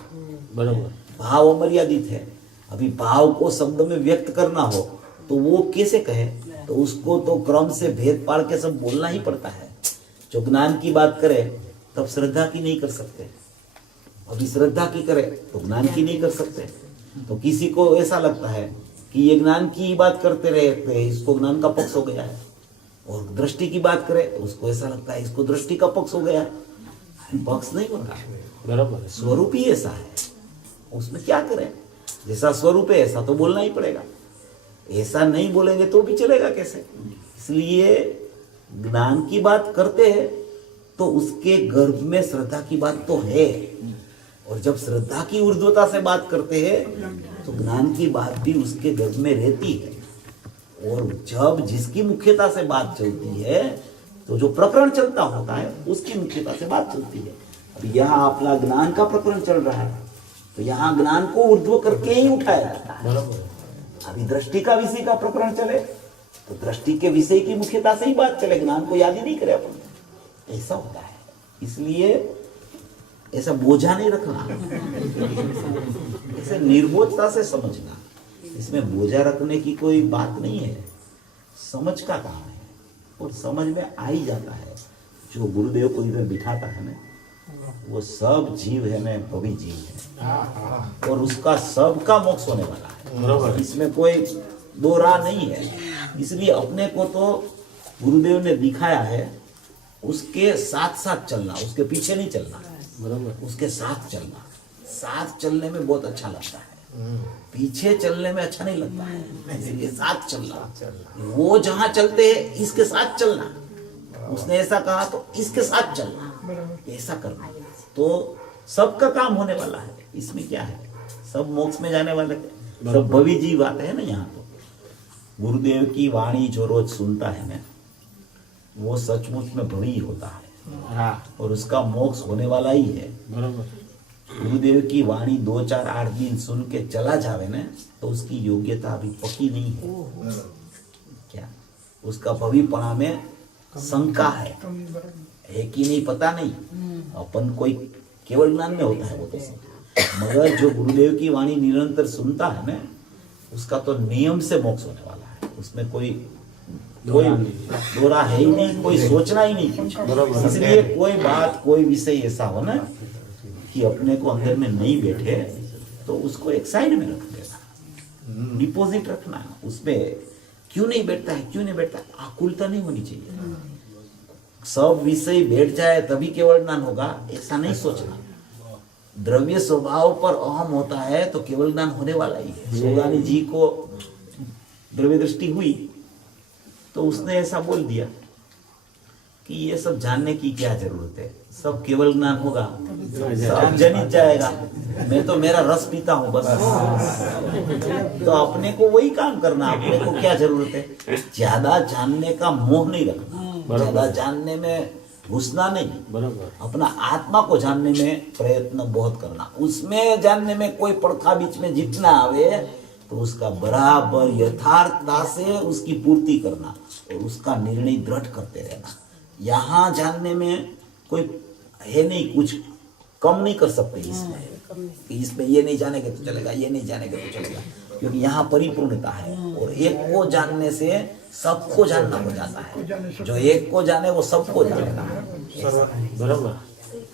બરાબર, भाव अमर्यादित है। अभी भाव को शब्द में व्यक्त करना हो तो वो कैसे कहे, तो उसको तो क्रम से भेद पाड़ के सब बोलना ही पड़ता है। जो ज्ञान की बात करे तब श्रद्धा की नहीं कर सकते, अभी श्रद्धा की करे तो ज्ञान की नहीं कर सकते। तो किसी को ऐसा लगता है कि ये ज्ञान की बात करते रहे, इसको ज्ञान का पक्ष हो गया है, और दृष्टि की बात करे उसको ऐसा लगता है इसको दृष्टि का पक्ष हो गया है। पक्ष नहीं होता, બરાબર. स्वरूप ही ऐसा है, उसमें क्या करें, जैसा स्वरूप है ऐसा तो बोलना ही पड़ेगा, ऐसा नहीं बोलेंगे तो भी चलेगा कैसे। इसलिए ज्ञान की बात करते हैं तो उसके गर्भ में श्रद्धा की बात तो है, और जब श्रद्धा की ऊर्ध्वता से बात करते हैं तो ज्ञान की बात भी उसके गर्भ में रहती है। और जब जिसकी मुख्यता से बात चलती है तो जो प्रकरण चलता होता है उसकी मुख्यता से बात चलती है। अभी यहाँ अपना ज्ञान का प्रकरण चल रहा है, तो यहाँ ज्ञान को ऊर्ध्व करके ही उठाया जाता है। अभी दृष्टि का विषय का प्रकरण चले तो दृष्टि के विषय की मुख्यता से ही बात चले, ज्ञान को याद ही नहीं करे अपन, ऐसा होता है। इसलिए ऐसा बोझा नहीं रखना, ऐसे निर्बोधता से समझना, इसमें बोझा रखने की कोई बात नहीं है, समझ का काम है और समझ में आ ही जाता है। जो गुरुदेव को इधर बिठाता है ना, वो सब जीव है ना भवी जीव है और उसका सबका मोक्ष होने वाला है, इसमें कोई दो राह नहीं है। इसलिए अपने को तो गुरुदेव ने दिखाया है, उसके साथ साथ चलना, उसके पीछे नहीं चलना, बराबर, उसके साथ चलना। साथ चलने में बहुत अच्छा लगता है, पीछे चलने में अच्छा नहीं लगता है, इसलिए साथ चलना। वो जहां चलते हैं इसके साथ चलना, उसने ऐसा कहा तो इसके साथ चलना, ऐसा करना, तो सबका काम होने वाला है। इसमें क्या है, सब मोक्ष में जाने वाले हैं, सब भवी जीव आते हैं ना यहाँ। तो गुरुदेव की वाणी जो रोज सुनता है ना, वो सचमुच में भवी होता है और उसका मोक्ष होने वाला ही है। गुरुदेव की वाणी 2, 4, 8 दिन सुन के चला जावे ना, तो उसकी योग्यता अभी पक्की नहीं है। क्या उसका भवीपणा में शंका है कि नहीं पता नहीं, अपन कोई केवल ज्ञान में होता है वो तो सब, मगर जो गुरुदेव की वाणी निरंतर सुनता है ना, उसका तो नियम से मोक्ष होने वाला है, उसमें कोई दोरा है ही नहीं, कोई सोचना ही नहीं। इसलिए कोई बात, कोई विषय ऐसा हो ना कि अपने को अंदर में नहीं बैठे, तो उसको एक साइड में रख देना, डिपॉजिट रखना, उसमें क्यों नहीं बैठता है, क्यों नहीं बैठता, आकुलता नहीं होनी चाहिए। सब विषय बैठ जाए तभी केवल ज्ञान होगा, ऐसा नहीं सोचना। द्रव्य स्वभाव पर अहम होता है तो केवल ज्ञान होने वाला ही है। सोगानी जी को द्रव्य दृष्टि हुई तो उसने ऐसा बोल दिया कि ये सब जानने की क्या जरूरत है, सब केवल ज्ञान होगा, सब जनित जाएगा, मैं तो मेरा रस पीता हूँ बस। तो अपने को वही काम करना, अपने को क्या जरूरत है, ज्यादा जानने का मोह नहीं रखना, ज्यादा जानने में घुसना नहीं, बराबर, अपना आत्मा को जानने में प्रयत्न बहुत करना, उसमें जानने में कोई पड़खा बीच में जितना आवे तो उसका बराबर यथार्थता से उसकी पूर्ति करना और उसका निर्णय दृढ़ करते रहना। यहाँ जानने में कोई है नहीं, कुछ कम नहीं कर सकते इसमें, इसमें ये नहीं जानेंगे तो चलेगा, ये नहीं जानेंगे तो चलेगा, क्योंकि यहाँ परिपूर्णता है और एक को जानने से सबको जानना हो जाता है, जो एक को जाने वो सबको जानेगा, बराबर।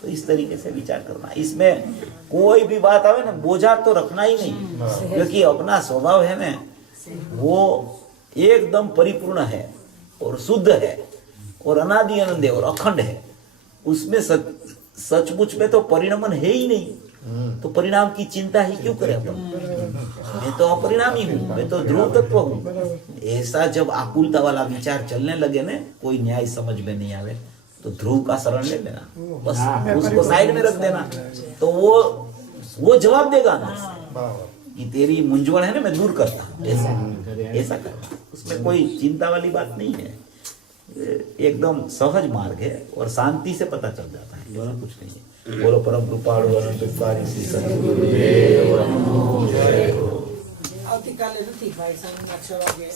तो इस तरीके से विचार करना, इसमें कोई भी बात आवे ना बोझा तो रखना ही नहीं, क्योंकि अपना स्वभाव है ना वो एकदम परिपूर्ण है और शुद्ध है और अनादि आनंद है और अखंड है, उसमें सचमुच में तो परिणमन है ही नहीं, तो परिणाम की चिंता ही क्यों करें अपन, मैं तो अपरिणामी हूँ, मैं तो ध्रुव तत्व हूँ। ऐसा जब आकुलता वाला विचार चलने लगे ना, कोई न्याय समझ में नहीं आवे तो ध्रुव का शरण ले लेना, बस उसको साइड में रख देना, तो वो जवाब देगा ना कि तेरी मूंझवण है ना मैं दूर करता हूँ, ऐसा करना, उसमें कोई चिंता वाली बात नहीं है, एकदम सहज मार्ग है और शांति से पता चल जाता है, ऐसा कुछ नहीं है। बोलो परम कृपाळु अनंत कारी श्री सद्गुरुदेव। આવતીકાલે નથી ભાઈ સાંજના 6 વાગે